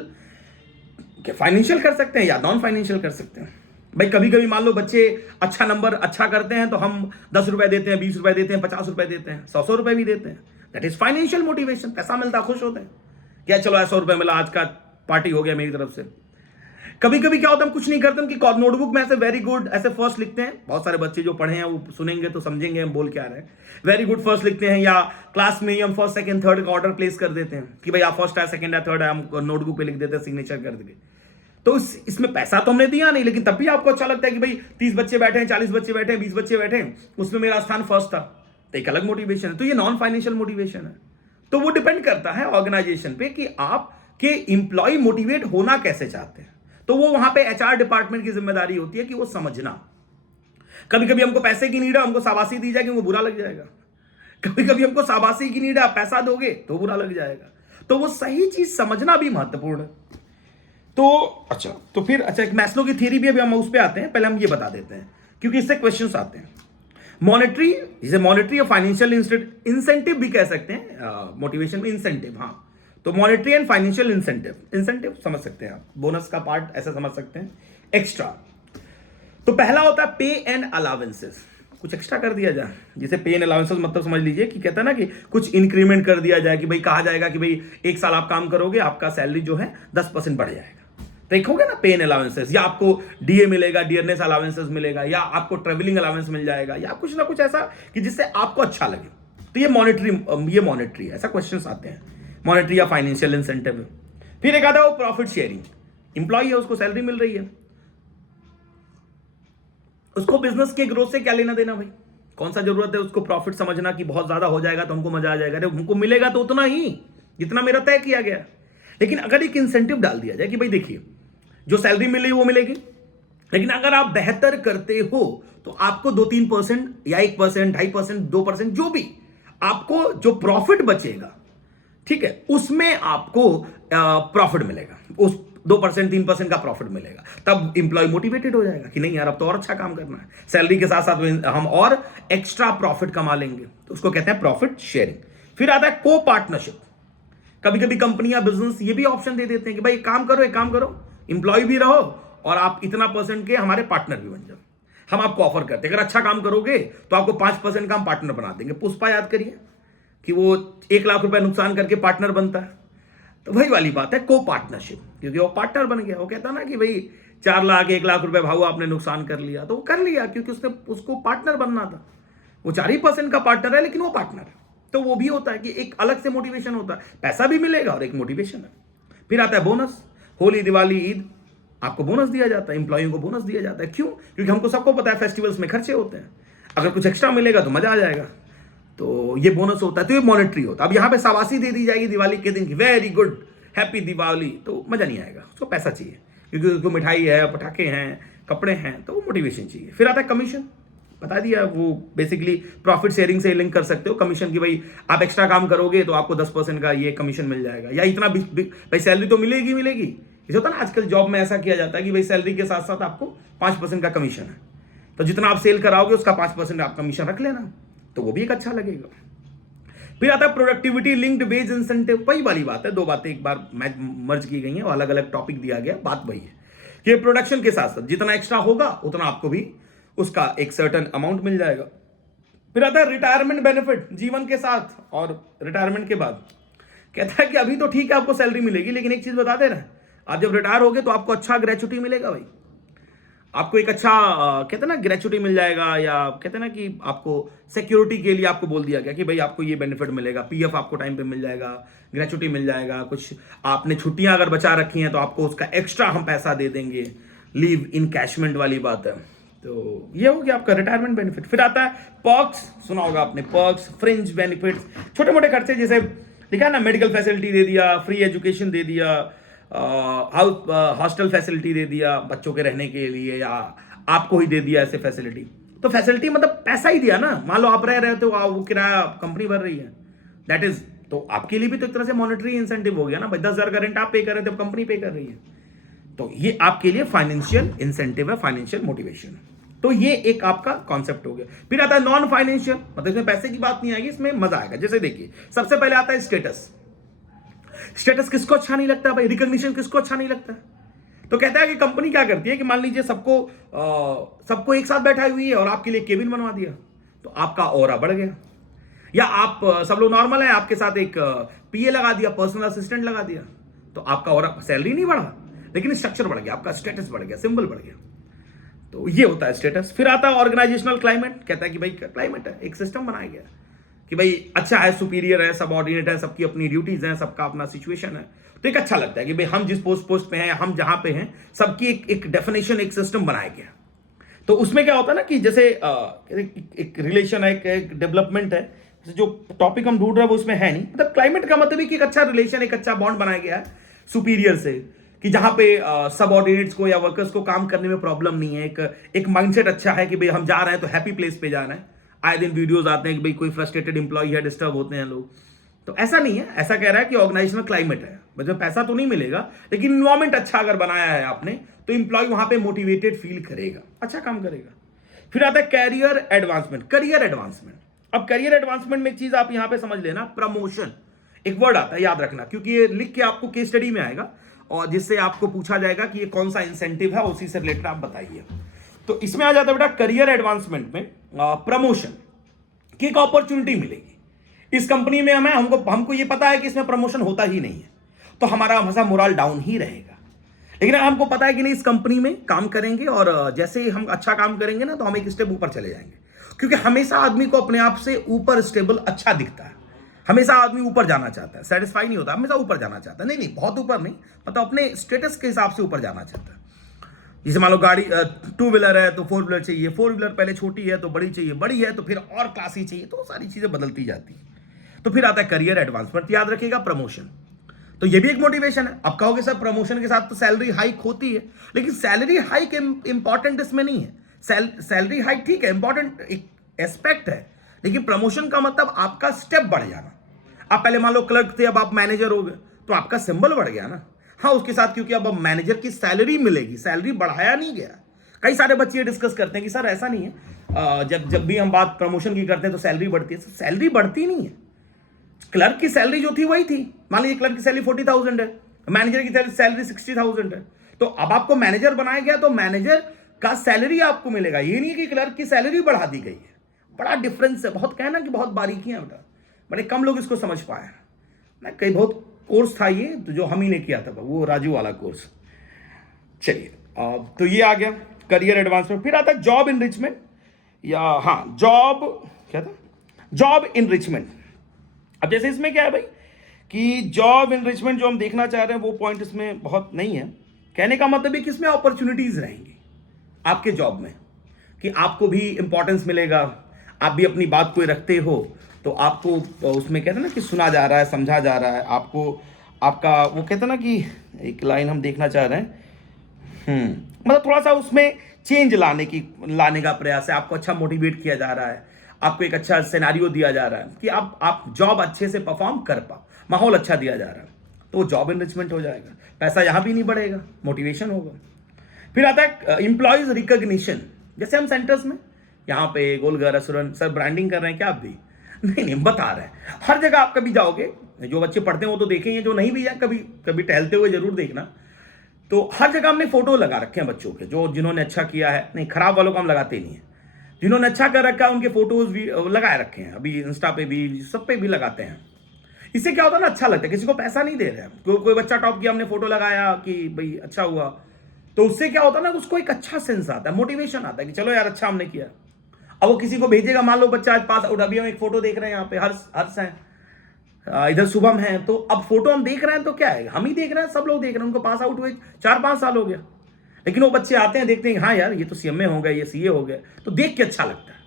कर सकते हैं या नॉन फाइनेंशियल कर सकते हैं। भाई कभी कभी मान लो बच्चे अच्छा नंबर अच्छा करते हैं तो हम 10 रुपए देते हैं, 20 रुपए देते हैं, 50 रुपए देते हैं, 100 रुपए भी देते हैं। That is financial motivation. पैसा मिलता, खुश होते हैं, क्या चलो 100 रुपए मिला, आज का पार्टी हो गया मेरी तरफ से। कभी कभी क्या होता है, हम कुछ नहीं करते, उनकी नोटबुक में ऐसे वेरी गुड ऐसे फर्स्ट लिखते हैं। बहुत सारे बच्चे जो पढ़े हैं वो सुनेंगे तो समझेंगे हम बोल क्या रहे हैं। वेरी गुड फर्स्ट लिखते हैं, या क्लास में ही हम फर्स्ट सेकंड थर्ड का ऑर्डर प्लेस कर देते हैं कि भाई आप फर्स्ट है, सेकंड है, थर्ड है, हम नोटबुक पे लिख देते हैं, सिग्नेचर कर देंगे। तो इसमें पैसा तो हमने दिया नहीं, लेकिन तब भी आपको अच्छा लगता है कि भाई 30 बच्चे बैठे हैं, 40 बच्चे बैठे हैं, 20 बच्चे बैठे हैं, उसमें मेरा स्थान फर्स्ट था, तो एक अलग मोटिवेशन है। तो ये नॉन फाइनेंशियल मोटिवेशन है। तो वो डिपेंड करता है ऑर्गेनाइजेशन पे कि आप कि इंप्लॉय मोटिवेट होना कैसे चाहते हैं, तो वो वहां पे एचआर डिपार्टमेंट की जिम्मेदारी होती है कि वो समझना। कभी कभी हमको पैसे की नीड है, हमको शाबाशी दी जाएगी, वो बुरा लग जाएगा। कभी कभी हमको शाबाशी की नीड है, आप पैसा दोगे तो बुरा लग जाएगा। तो वो सही चीज समझना भी महत्वपूर्ण है। तो अच्छा, तो फिर अच्छा, एक मैस्लो की थ्योरी भी अभी हम उस पे आते हैं, पहले हम ये बता देते हैं क्योंकि इससे क्वेश्चंस आते हैं। मॉनेटरी, जिसे मॉनेटरी और फाइनेंशियल इंसेंटिव भी कह सकते हैं, मोटिवेशन में इंसेंटिव, हाँ। तो monetary and financial incentive, incentive समझ सकते हैं आप, बोनस का पार्ट ऐसा समझ सकते हैं, एक्स्ट्रा। तो पहला होता है पे एंड अलावेंसेस, कुछ एक्स्ट्रा कर दिया जाए, जिसे पे एंड अलावेंसेस मतलब समझ लीजिए कि कहता है ना कि कुछ इंक्रीमेंट कर दिया जाए, कि भाई कहा जाएगा कि भाई 1 साल आप काम करोगे, आपका सैलरी जो है 10% बढ़ जाएगा। देखोगे ना, पे एंड अलावेंसेस, या आपको डीए मिलेगा, डियरनेस अलावेंसेस मिलेगा, या आपको ट्रेवलिंग अलावेंस मिल जाएगा, या कुछ ना कुछ ऐसा कि जिससे आपको अच्छा लगे। तो ये मॉनेटरी है, ऐसा क्वेश्चंस आते हैं, मॉनेटरी या फाइनेंशियल इंसेंटिव। फिर एक आता है वो प्रॉफिट शेयरिंग, इंप्लॉय है, उसको सैलरी मिल रही है, उसको बिजनेस के ग्रोथ से क्या लेना देना भाई, कौन सा जरूरत है उसको प्रॉफिट समझना कि बहुत ज्यादा हो जाएगा तो हमको मजा आ जाएगा। अरे हमको मिलेगा तो उतना ही जितना मेरा तय किया गया। लेकिन अगर एक इंसेंटिव डाल दिया जाए कि भाई देखिए, जो सैलरी मिली वो मिलेगी, लेकिन अगर आप बेहतर करते हो तो आपको 2-3% या 1%, 2.5%, 2%, जो भी आपको जो प्रॉफिट बचेगा, ठीक है, उसमें आपको प्रॉफिट मिलेगा, उस 2%, 3% का प्रॉफिट मिलेगा। तब इंप्लॉय मोटिवेटेड हो जाएगा कि नहीं यार, अब तो और अच्छा काम करना है, सैलरी के साथ साथ हम और एक्स्ट्रा प्रॉफिट कमा लेंगे। तो उसको कहते हैं प्रॉफिट शेयरिंग। फिर आता है को पार्टनरशिप। कभी कभी कंपनियां, बिजनेस ये भी ऑप्शन दे देते हैं कि भाई एक काम करो, इंप्लॉय भी रहो और आप इतना % के हमारे पार्टनर भी बन जाओ। हम आपको ऑफर करते हैं, अगर अच्छा काम करोगे तो आपको 5% का हम पार्टनर बना देंगे। पुष्पा याद करिए कि वो 1 लाख रुपए नुकसान करके पार्टनर बनता है। तो वही वाली बात है को पार्टनरशिप, क्योंकि वो पार्टनर बन गया। वो कहता ना कि भाई 4 लाख 1 लाख रुपए भाऊ आपने नुकसान कर लिया, तो वो कर लिया क्योंकि उसको पार्टनर बनना था। वो 4% का पार्टनर है, लेकिन वो पार्टनर है। तो वो भी होता है कि एक अलग से मोटिवेशन होता है, पैसा भी मिलेगा और एक मोटिवेशन है। फिर आता है बोनस, होली, दिवाली, ईद, आपको बोनस दिया जाता है, इंप्लॉइयों को बोनस दिया जाता है। क्यों? क्योंकि हमको सबको पता है फेस्टिवल्स में खर्चे होते हैं, अगर कुछ एक्स्ट्रा मिलेगा तो मजा आ जाएगा। तो ये बोनस होता है, तो ये मॉनेटरी होता है। अब यहां पे शाबाशी दे दी जाएगी दिवाली के दिन की, वेरी गुड, हैप्पी दिवाली, तो मजा नहीं आएगा। उसको पैसा चाहिए, क्योंकि उसको मिठाई है, पटाखे हैं, कपड़े हैं, तो वो मोटिवेशन चाहिए। फिर आता है कमीशन, बता दिया, वो बेसिकली प्रॉफिट शेयरिंग से लिंक कर सकते हो कमीशन की, भाई आप एक्स्ट्रा काम करोगे तो आपको 10% का ये कमीशन मिल जाएगा, या इतना भाई सैलरी तो मिलेगी। इसे होता है ना, आजकल जॉब में ऐसा किया जाता है कि भाई सैलरी के साथ साथ आपको 5% का कमीशन है, तो जितना आप सेल कराओगे उसका 5% आप कमीशन रख लेना, तो वो भी एक अच्छा लगेगा। फिर आता है प्रोडक्टिविटी लिंक्ड वेज इंसेंटिव। वही वाली बात है, दो बातें एक बार मर्ज की गई हैं, अलग अलग टॉपिक दिया गया, बात वही है कि प्रोडक्शन के साथ साथ जितना एक्स्ट्रा होगा उतना आपको भी उसका एक सर्टेन अमाउंट मिल जाएगा। फिर आता है रिटायरमेंट बेनिफिट, जीवन के साथ और रिटायरमेंट के बाद। कहता है कि अभी तो ठीक है आपको सैलरी मिलेगी, लेकिन एक चीज बता दे रहे, आप जब रिटायर होगे तो आपको अच्छा ग्रेचुटी मिलेगा भाई, आपको एक अच्छा कहते हैं ना ग्रेचुटी मिल जाएगा, या कहते हैं ना कि आपको सिक्योरिटी के लिए आपको बोल दिया गया कि भाई आपको ये बेनिफिट मिलेगा, पीएफ आपको टाइम पे मिल जाएगा, ग्रेचुटी मिल जाएगा, कुछ आपने छुट्टियां अगर बचा रखी हैं तो आपको उसका एक्स्ट्रा हम पैसा दे देंगे, लीव इनकैशमेंट वाली बात है। तो ये हो गया आपका रिटायरमेंट बेनिफिट। फिर आता है पर्क्स, सुना होगा आपने, पर्क्स, फ्रिंज बेनिफिट्स, छोटे मोटे खर्चे, जैसे लिखा है ना, मेडिकल फैसिलिटी दे दिया, फ्री एजुकेशन दे दिया, हॉस्टल फैसिलिटी दे दिया बच्चों के रहने के लिए, या आपको ही दे दिया ऐसे फैसिलिटी। तो फैसिलिटी मतलब पैसा ही दिया ना, मान लो आप रह रहे हो, वो किराया कंपनी भर रही है, दैट इज, तो आपके लिए भी तो एक तरह से मॉनेटरी इंसेंटिव हो गया ना भाई, 10,000 का रेंट आप पे कर रहे थे, अब कंपनी पे कर रही है, तो ये आपके लिए फाइनेंशियल इंसेंटिव है, फाइनेंशियल मोटिवेशन। तो ये एक आपका कॉन्सेप्ट हो गया। फिर आता है नॉन फाइनेंशियल, मतलब इसमें पैसे की बात नहीं आएगी, इसमें मजा आएगा। जैसे देखिए, सबसे पहले आता है स्टेटस। स्टेटस किसको अच्छा नहीं लगता भाई, रिकॉग्निशन किसको अच्छा नहीं लगता। तो कहता है कि कंपनी क्या करती है कि मान लीजिए सबको एक साथ बैठाई हुई है और आपके लिए केबिन बनवा दिया, तो आपका ऑरा बढ़ गया। या आप सब लोग नॉर्मल है, आपके साथ एक पीए लगा दिया, पर्सनल असिस्टेंट लगा दिया, तो आपका ऑरा, सैलरी नहीं बढ़ा लेकिन स्ट्रक्चर बढ़ गया, आपका स्टेटस बढ़ गया, सिंबल बढ़ गया। तो ये होता है स्टेटस। फिर आता है ऑर्गेनाइजेशनल क्लाइमेट। कहता है कि भाई क्लाइमेट है, एक सिस्टम बनाया गया कि भाई अच्छा है, सुपीरियर है, सबऑर्डिनेट है, सबकी अपनी ड्यूटीज हैं, सबका अपना सिचुएशन है, तो एक अच्छा लगता है कि भाई हम जिस पोस्ट पे हैं, हम जहां पे हैं, सबकी एक डेफिनेशन, एक सिस्टम बनाया गया। तो उसमें क्या होता है ना कि जैसे एक रिलेशन है, एक डेवलपमेंट है, जो टॉपिक हम ढूंढ रहे हैं वो उसमें है नहीं, मतलब क्लाइमेट का मतलब कि एक अच्छा रिलेशन, एक अच्छा बॉन्ड बनाया गया है। सुपीरियर से, कि जहां पे सबऑर्डिनेट्स को या वर्कर्स को काम करने में प्रॉब्लम नहीं है, एक माइंडसेट अच्छा है कि भाई हम जा रहे हैं तो हैप्पी प्लेस पे जाना है। आए दिन वीडियोस आते हैं कि भाई कोई फ्रस्ट्रेटेड इंप्लॉय है, डिस्टर्ब होते हैं लोग। तो ऐसा नहीं है, ऐसा कह रहा है कि ऑर्गेनाइजेशनल क्लाइमेट है, मतलब पैसा तो नहीं मिलेगा लेकिन इन्वायरमेंट अच्छा अगर बनाया है आपने तो इंप्लॉय वहां पे मोटिवेटेड फील करेगा, अच्छा काम करेगा। फिर आता है कैरियर एडवांसमेंट। करियर एडवांसमेंट, अब करियर एडवांसमेंट में एक चीज आप यहां पे समझ लेना, प्रमोशन एक वर्ड आता है, याद रखना, क्योंकि ये लिख के आपको केस स्टडी में आएगा और जिससे आपको पूछा जाएगा कि ये कौन सा इंसेंटिव है, उसी से रिलेटेड आप बताइए। तो इसमें आ जाता है बेटा करियर एडवांसमेंट में प्रमोशन की एक अपॉर्चुनिटी मिलेगी। इस कंपनी में हमको ये पता है कि इसमें प्रमोशन होता ही नहीं है, तो हमारा हमेशा मोरल डाउन ही रहेगा। लेकिन अगर हमको पता है कि नहीं इस कंपनी में काम करेंगे और जैसे ही हम अच्छा काम करेंगे ना तो हम एक स्टेप ऊपर चले जाएंगे, क्योंकि हमेशा आदमी को अपने आप से ऊपर स्टेबल अच्छा दिखता है। हमेशा आदमी ऊपर जाना चाहता है, सेटिस्फाई नहीं होता, हमेशा ऊपर जाना चाहता है। नहीं, बहुत ऊपर नहीं, मतलब अपने स्टेटस के हिसाब से ऊपर जाना चाहता है। जैसे मान लो गाड़ी 2 व्हीलर है तो 4 व्हीलर चाहिए, 4 व्हीलर पहले छोटी है तो बड़ी चाहिए, बड़ी है तो फिर और क्लासी चाहिए, तो सारी चीजें बदलती जाती है। तो फिर आता है करियर एडवांसमेंट, याद रखिएगा प्रमोशन। तो ये भी एक मोटिवेशन है। अब कहोगे सर प्रमोशन के साथ तो सैलरी हाइक होती है, लेकिन सैलरी हाइक इंपॉर्टेंट इसमें नहीं है। सैलरी हाइक ठीक है, इंपॉर्टेंट एक एस्पेक्ट है, लेकिन प्रमोशन का मतलब आपका स्टेप बढ़ जाना। आप पहले मान लो क्लर्क थे, अब आप मैनेजर हो गए, तो आपका सिंबल बढ़ गया ना। हाँ, उसके साथ क्योंकि अब मैनेजर की सैलरी मिलेगी, सैलरी बढ़ाया नहीं गया। कई सारे बच्चे ये डिस्कस करते हैं कि सर ऐसा नहीं है, जब भी हम बात प्रमोशन की करते हैं तो सैलरी बढ़ती है। सैलरी बढ़ती नहीं है, क्लर्क की सैलरी जो थी वही थी। मान लीजिए क्लर्क की सैलरी 40,000 है, मैनेजर की सैलरी 60,000 है, तो अब आपको मैनेजर बनाया गया तो मैनेजर का सैलरी आपको मिलेगा। ये नहीं है कि क्लर्क की सैलरी बढ़ा दी गई है, बड़ा डिफरेंस है। बहुत कहना कि बहुत बारीकियां बेटा, बड़े कम लोग इसको समझ पाए हैं ना। कई बहुत कोर्स था ये तो जो हम ही ने किया था, वो राजू वाला कोर्स। चलिए, तो ये आ गया करियर एडवांसमेंट। फिर आता है जॉब इनरिचमेंट, या हाँ जॉब क्या था, जॉब इनरिचमेंट। अब जैसे इसमें क्या है भाई कि जॉब इनरिचमेंट जो हम देखना चाह रहे हैं वो पॉइंट इसमें बहुत नहीं है। कहने का मतलब है कि इसमें अपॉर्चुनिटीज रहेंगी आपके जॉब में, कि आपको भी इंपॉर्टेंस मिलेगा, आप भी अपनी बात कोई रखते हो तो आपको उसमें कहते हैं ना कि सुना जा रहा है, समझा जा रहा है आपको। आपका वो कहते हैं ना कि एक लाइन हम देखना चाह रहे हैं, मतलब थोड़ा सा उसमें चेंज लाने का प्रयास है। आपको अच्छा मोटिवेट किया जा रहा है, आपको एक अच्छा सिनेरियो दिया जा रहा है कि आप जॉब अच्छे से परफॉर्म कर पाओ, माहौल अच्छा दिया जा रहा है, तो जॉब इनरिचमेंट हो जाएगा। पैसा यहां भी नहीं बढ़ेगा, मोटिवेशन होगा। फिर आता है इंप्लॉयज रिकॉग्निशन। जैसे हम सेंटर्स में यहाँ पे गोलघर असुरन सर ब्रांडिंग कर रहे हैं क्या आप भी? नहीं, बता रहे हैं। हर जगह आप कभी जाओगे, जो बच्चे पढ़ते हैं वो तो देखेंगे, जो नहीं भी है कभी कभी टहलते हुए जरूर देखना। तो हर जगह हमने फोटो लगा रखे हैं बच्चों के, जिन्होंने अच्छा किया है। नहीं, खराब वालों को हम लगाते ही नहीं है, जिन्होंने अच्छा कर रखा है उनके फोटोज भी लगाए रखे हैं। अभी इंस्टा पे भी, सब पे भी लगाते हैं। इससे क्या होता है ना, अच्छा लगता है। किसी को पैसा नहीं दे रहे हैं, कोई बच्चा टॉप किया, हमने फोटो लगाया कि भाई अच्छा हुआ, तो उससे क्या होता है ना, उसको एक अच्छा सेंस आता है, मोटिवेशन आता है कि चलो यार अच्छा हमने किया। अब वो किसी को भेजेगा, मान लो बच्चा आज पास आउट, अभी हम एक फोटो देख रहे हैं यहाँ पे, हर्ष है, इधर शुभम है, तो अब फोटो हम देख रहे हैं तो क्या है, हम ही देख रहे हैं, सब लोग देख रहे हैं। उनको पास आउट हुए 4-5 साल हो गया, लेकिन वो बच्चे आते हैं, देखते हैं हाँ यार ये तो सीएमए हो गए, ये सीए हो गए, तो देख के अच्छा लगता है।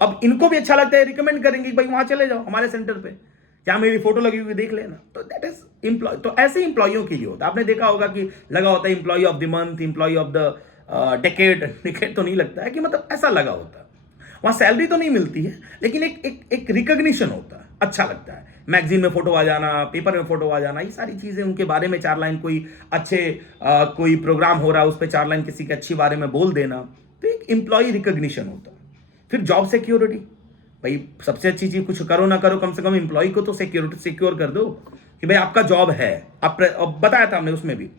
अब इनको भी अच्छा लगता है, रिकमेंड करेंगे भाई वहां चले जाओ हमारे सेंटर पे, जहां मेरी फोटो लगी हुई देख लेना। तो दैट इज एम्प्लॉय। तो ऐसे इंप्लॉइयों के लिए होता है। आपने देखा होगा कि लगा होता है employ of the month, employ of the decade तो नहीं लगता है कि मतलब ऐसा लगा होता है। वहां सैलरी तो नहीं मिलती है, लेकिन एक रिकॉग्निशन होता है, अच्छा लगता है। मैगजीन में फोटो आ जाना, पेपर में फोटो आ जाना, ये सारी चीजें, उनके बारे में 4 लाइन, कोई अच्छे कोई प्रोग्राम हो रहा है उस पर 4 लाइन किसी के अच्छी बारे में बोल देना, तो एक एम्प्लॉय रिकॉग्निशन होता है। फिर जॉब सिक्योरिटी, भाई सबसे अच्छी चीज, कुछ करो ना करो, कम से कम एम्प्लॉय को तो सिक्योर कर दो कि भाई आपका जॉब है। अब बताया था हमने उसमें भी,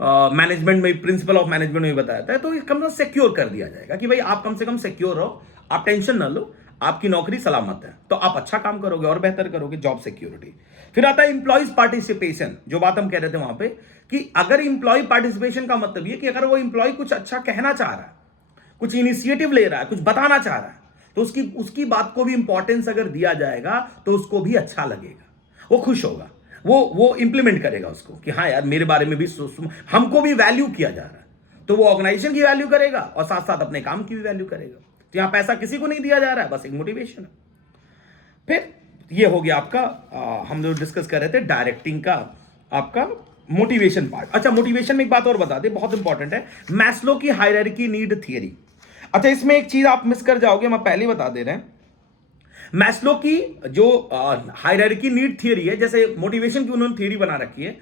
मैनेजमेंट में, प्रिंसिपल ऑफ मैनेजमेंट में बताया था, तो कम से कम सिक्योर कर दिया जाएगा कि भाई आप कम से कम सिक्योर रहो, आप टेंशन ना लो, आपकी नौकरी सलामत है, तो आप अच्छा काम करोगे और बेहतर करोगे, जॉब सिक्योरिटी। फिर आता है इंप्लॉइज पार्टिसिपेशन, जो बात हम कह रहे थे वहां पे, कि अगर इंप्लॉय पार्टिसिपेशन का मतलब ये कि अगर वो इंप्लॉय कुछ अच्छा कहना चाह रहा है, कुछ इनिशिएटिव ले रहा है, कुछ बताना चाह रहा है, तो उसकी बात को भी इंपॉर्टेंस अगर दिया जाएगा तो उसको भी अच्छा लगेगा, वो खुश होगा, वो इंप्लीमेंट करेगा उसको कि हाँ यार मेरे बारे में भी हमको भी वैल्यू किया जा रहा है, तो वो ऑर्गेनाइजेशन की वैल्यू करेगा और साथ साथ अपने काम की भी वैल्यू करेगा। तो यहां पैसा किसी को नहीं दिया जा रहा है, बस एक मोटिवेशन है। फिर ये हो गया आपका हम जो डिस्कस कर रहे थे डायरेक्टिंग का आपका मोटिवेशन पार्ट। अच्छा, मोटिवेशन में एक बात और बता दे, बहुत इंपॉर्टेंट है, मैस्लो की हायरार्की नीड थियरी। अच्छा, इसमें एक चीज आप मिस कर जाओगे, मैं पहले बता दे रहे हैं। मैस्लो की जो हायरार्की नीड थियरी है, जैसे मोटिवेशन की उन्होंने थियरी बना रखी है,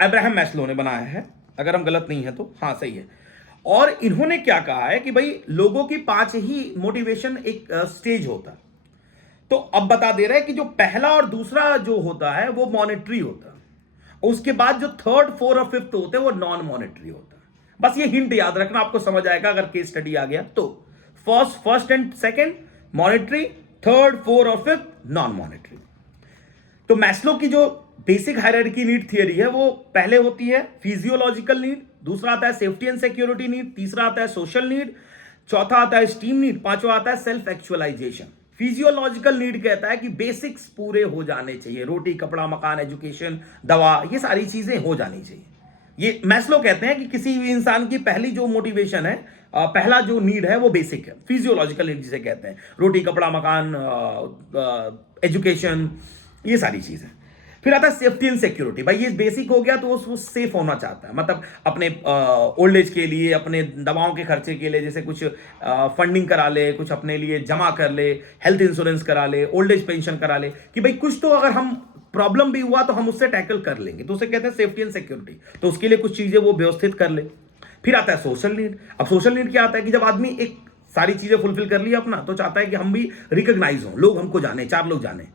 अब्राहम मैस्लो ने बनाया है, अगर हम गलत नहीं है तो, हाँ सही है। और इन्होंने क्या कहा है कि भाई लोगों की 5 ही मोटिवेशन एक स्टेज होता है। तो अब बता दे रहे हैं कि जो पहला और दूसरा जो होता है वो मॉनेटरी होता है, उसके बाद जो थर्ड, फोर्थ और फिफ्थ होते हैं वो नॉन मॉनेटरी होता है। बस ये हिंट याद रखना, आपको समझ आएगा अगर केस स्टडी आ गया तो। First and second monetary, third, fourth और फिफ्थ नॉन मॉनेटरी। तो मैस्लो की जो बेसिक हायरार्की नीड थियरी है वो पहले होती है फिजियोलॉजिकल नीड, दूसरा आता है सेफ्टी एंड सिक्योरिटी नीड, तीसरा आता है सोशल नीड, चौथा आता है स्टीम नीड, पांचवा आता है सेल्फ एक्चुअलाइजेशन। फिजियोलॉजिकल नीड कहता है कि बेसिक्स पूरे हो जाने चाहिए, रोटी, कपड़ा, मकान, एजुकेशन, दवा, ये सारी चीजें हो जानी चाहिए। ये मैस्लो कहते हैं कि किसी भी इंसान की पहली जो मोटिवेशन है, पहला जो नीड है वो बेसिक है, फिजियोलॉजिकल नीड जिसे कहते हैं, रोटी, कपड़ा, मकान, एजुकेशन, ये सारी चीजें। फिर आता है सेफ्टी एंड सिक्योरिटी। भाई ये बेसिक हो गया तो वो सेफ होना चाहता है, मतलब अपने ओल्ड एज के लिए, अपने दवाओं के खर्चे के लिए, जैसे कुछ फंडिंग करा ले, कुछ अपने लिए जमा कर ले, हेल्थ इंश्योरेंस करा ले, ओल्ड एज पेंशन करा ले, कि भाई कुछ तो अगर हम प्रॉब्लम भी हुआ तो हम उससे टैकल कर लेंगे, तो उसे कहते हैं सेफ्टी एंड सिक्योरिटी। तो उसके लिए कुछ चीजें वो व्यवस्थित कर ले। फिर आता है सोशल नीड। अब सोशल नीड क्या आता है कि जब आदमी एक सारी चीजें फुलफिल कर ली अपना, तो चाहता है कि हम भी रिकॉग्नाइज हो, लोग हमको जाने, 4 लोग जाने।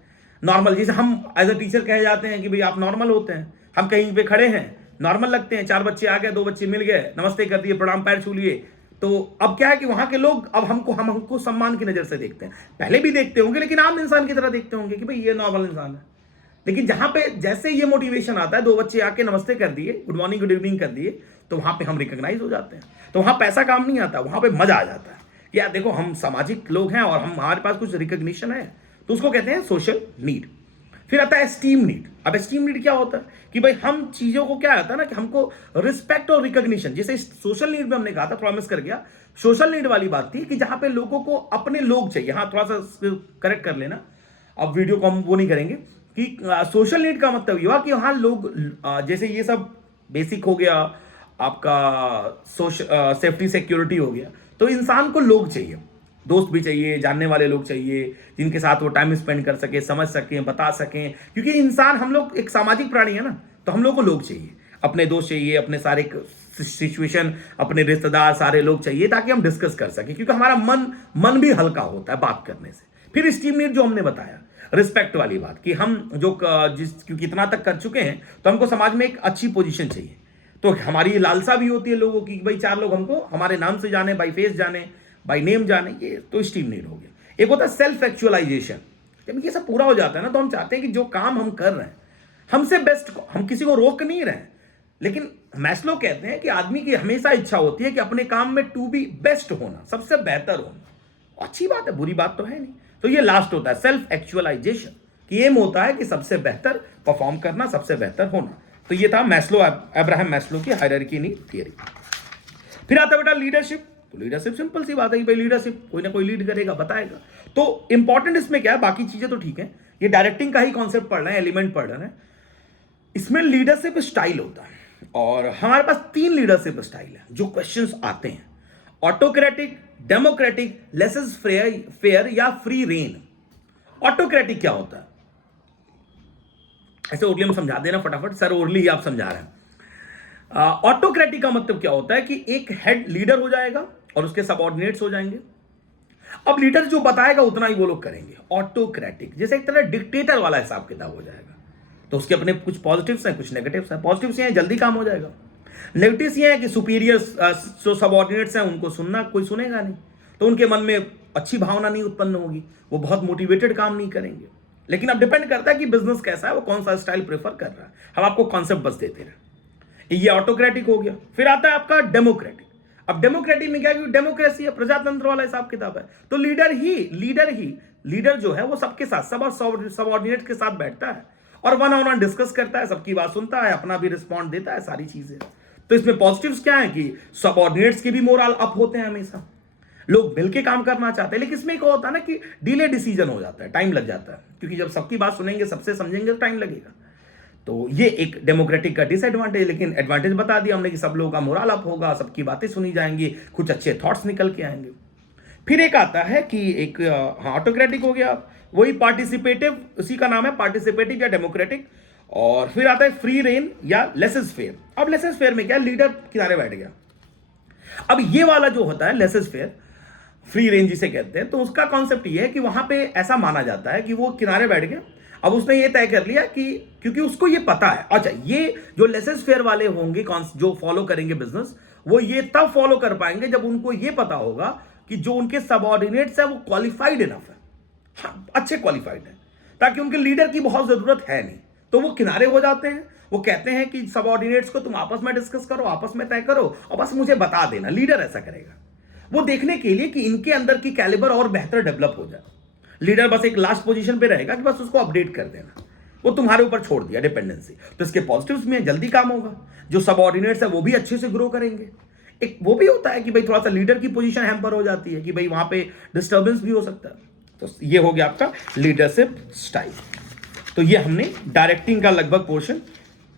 नॉर्मल, जैसे हम एज अ टीचर कहे जाते हैं कि भाई आप नॉर्मल होते हैं, हम कहीं पे खड़े हैं नॉर्मल लगते हैं, 4 बच्चे आ गए, 2 बच्चे मिल गए, नमस्ते कर दिए, प्रणाम, पैर छू लिए, तो अब क्या है कि वहां के लोग अब हमको सम्मान की नजर से देखते हैं। पहले भी देखते होंगे लेकिन आम इंसान की तरह देखते होंगे कि भाई ये नॉर्मल इंसान है। लेकिन जहां पे जैसे ये मोटिवेशन आता है, 2 बच्चे आके नमस्ते कर दिए, गुड मॉर्निंग, गुड इवनिंग कर दिए, तो वहां पे हम रिकॉग्नाइज हो जाते हैं। तो वहां पैसा काम नहीं आता, वहां पे मजा आ जाता है कि यार देखो हम सामाजिक लोग हैं और हमारे पास कुछ रिकॉग्निशन है, तो उसको कहते हैं सोशल नीड। फिर आता है स्टीम नीड। अब स्टीम नीड क्या होता है कि भाई हम चीजों को, क्या आता है ना कि हमको रिस्पेक्ट और रिकॉग्निशन, जैसे सोशल नीड में हमने कहा था, थोड़ा मिस कर गया, सोशल नीड वाली बात थी कि जहां पे लोगों को अपने लोग चाहिए। हाँ, थोड़ा सा करेक्ट कर लेना, अब वीडियो को हम वो नहीं करेंगे कि सोशल नीड का मतलब ये हुआ कि वहां लोग, जैसे ये सब बेसिक हो गया आपका, सेफ्टी सिक्योरिटी हो गया, तो इंसान को लोग चाहिए, दोस्त भी चाहिए, जानने वाले लोग चाहिए, जिनके साथ वो टाइम स्पेंड कर सके, समझ सकें, बता सकें, क्योंकि इंसान, हम लोग एक सामाजिक प्राणी है ना, तो हम लोग को लोग चाहिए, अपने दोस्त चाहिए, अपने सारे सिचुएशन, अपने रिश्तेदार, सारे लोग चाहिए ताकि हम डिस्कस कर सकें, क्योंकि हमारा मन भी हल्का होता है बात करने से। फिर स्टीम नीड जो हमने बताया, रिस्पेक्ट वाली बात, कि हम जो क्योंकि इतना तक कर चुके हैं तो हमको समाज में एक अच्छी पोजीशन चाहिए, तो हमारी लालसा भी होती है लोगों की, भाई 4 लोग हमको हमारे नाम से जाने, बाई फेस जाने, बाई नेम जाने, ये तो स्टीम नीड हो गया। एक होता है सेल्फ एक्चुअलाइजेशन। जब ये सब पूरा हो जाता है ना, तो हम चाहते हैं कि जो काम हम कर रहे हैं हमसे बेस्ट, हम किसी को रोक नहीं रहे हैं, लेकिन मैस्लो कहते हैं कि आदमी की हमेशा इच्छा होती है कि अपने काम में टू बी बेस्ट होना, सबसे बेहतर होना। अच्छी बात है, बुरी बात तो है नहीं। तो ये लास्ट होता है सेल्फ एक्चुअलाइजेशन, कि एम होता है कि सबसे बेहतर परफॉर्म करना, सबसे बेहतर होना। तो ये था मैस्लो, अब्राहम मैस्लो की हायरार्की नीड थियरी। फिर आता है बेटा लीडरशिप। तो लीडरशिप सिंपल सी बात है कि भाई लीडरशिप कोई ना कोई लीड करेगा, बताएगा। तो इंपॉर्टेंट इसमें क्या है, बाकी चीजें तो ठीक है, ये डायरेक्टिंग का ही कॉन्सेप्ट पढ़ रहे हैं, एलिमेंट पढ़ रहे हैं। इसमें लीडरशिप स्टाइल होता है, और हमारे पास 3 लीडरशिप स्टाइल है जो क्वेश्चंस आते हैं: ऑटोक्रेटिक, डेमोक्रेटिक, लेसेस फेयर या फ्री रेन। ऑटोक्रेटिक क्या होता है, ऐसे ओरली में समझा देना फटाफट, सर ओरली ही आप समझा रहे हैं। ऑटोक्रेटिक का मतलब क्या होता है कि एक हेड लीडर हो जाएगा और उसके सबऑर्डिनेट्स हो जाएंगे। अब लीडर जो बताएगा उतना ही वो लोग करेंगे। ऑटोक्रेटिक जैसे एक तरह डिक्टेटर वाला हिसाब किताब हो जाएगा। तो उसके अपने कुछ पॉजिटिव्स हैं, कुछ नेगेटिव्स हैं। पॉजिटिव्स ये हैं जल्दी काम हो जाएगा, नेगेटिव्स ये हैं कि सुपीरियर्स जो सबऑर्डिनेट्स हैं उनको सुनना, कोई सुनेगा नहीं, तो उनके मन में अच्छी भावना नहीं उत्पन्न होगी, वो बहुत मोटिवेटेड काम नहीं करेंगे। लेकिन अब डिपेंड करता है कि बिजनेस कैसा है, वो कौन सा स्टाइल प्रेफर कर रहा है। हम आपको कॉन्सेप्ट बस देते रहे। ये ऑटोक्रेटिक हो गया। फिर आता है आपका डेमोक्रेटिक। अब डेमोक्रेटिक में क्या है, डेमोक्रेसी है, प्रजातंत्र वाला हिसाब किताब है। तो लीडर जो है वो सबके साथ, सब सबऑर्डिनेट के साथ बैठता है और वन ऑन वन डिस्कस करता है, सबकी बात सुनता है, अपना भी रिस्पॉन्ड देता है, सारी चीजें। तो इसमें पॉजिटिव्स क्या है कि सबऑर्डिनेट्स के भी मोरल अप होते हैं, हमेशा लोग मिलकर काम करना चाहते हैं। लेकिन इसमें क्या होता है ना कि डिले डिसीजन हो जाता है, टाइम लग जाता है, क्योंकि जब सबकी बात सुनेंगे, सबसे समझेंगे तो टाइम लगेगा। तो ये एक डेमोक्रेटिक का डिसएडवांटेज, लेकिन एडवांटेज बता दिया हमने कि सब लोगों का मोरल अप होगा, सबकी बातें सुनी जाएंगी, कुछ अच्छे थॉट्स निकल के आएंगे। फिर एक आता है कि एक ऑटोक्रेटिक हो गया, वही पार्टिसिपेटिव, उसी का नाम है पार्टिसिपेटिव या डेमोक्रेटिक। और फिर आता है फ्री रेन या लेसेस फेयर। अब लेसेस फेयर में क्या, लीडर किनारे बैठ गया। अब ये वाला जो होता है लेसेस फेयर, फ्री रेंज जिसे कहते हैं, तो उसका कॉन्सेप्ट ये है कि वहां पे ऐसा माना जाता है कि वो किनारे बैठ गया। अब उसने ये तय कर लिया कि क्योंकि उसको ये पता है, अच्छा ये जो लेसेस फेयर वाले होंगे जो फॉलो करेंगे बिजनेस, वो ये तब फॉलो कर पाएंगे जब उनको ये पता होगा कि जो उनके सबऑर्डिनेट्स है वो क्वालिफाइड इनफ है, हाँ, अच्छे क्वालिफाइड है, ताकि उनके लीडर की बहुत जरूरत है नहीं। तो वो किनारे हो जाते हैं, वो कहते हैं कि सबऑर्डिनेट्स को तुम आपस में डिस्कस करो, आपस में तय करो और बस मुझे बता देना। लीडर ऐसा करेगा, वो देखने के लिए कि इनके अंदर की कैलिबर और बेहतर डेवलप हो जाए। लीडर बस एक लास्ट पोजीशन पे रहेगा कि बस उसको अपडेट कर देना, वो तुम्हारे ऊपर छोड़ दिया डिपेंडेंसी। तो इसके पॉजिटिव्स में जल्दी काम होगा, जो सबऑर्डिनेट्स है वो भी अच्छे से ग्रो करेंगे। एक वो भी होता है कि भाई थोड़ा सा लीडर की पोजीशन हैम्पर हो जाती है कि भाई वहां पे डिस्टर्बेंस भी हो सकता है। तो ये हो गया आपका लीडरशिप स्टाइल। तो ये हमने डायरेक्टिंग का लगभग पोर्शन।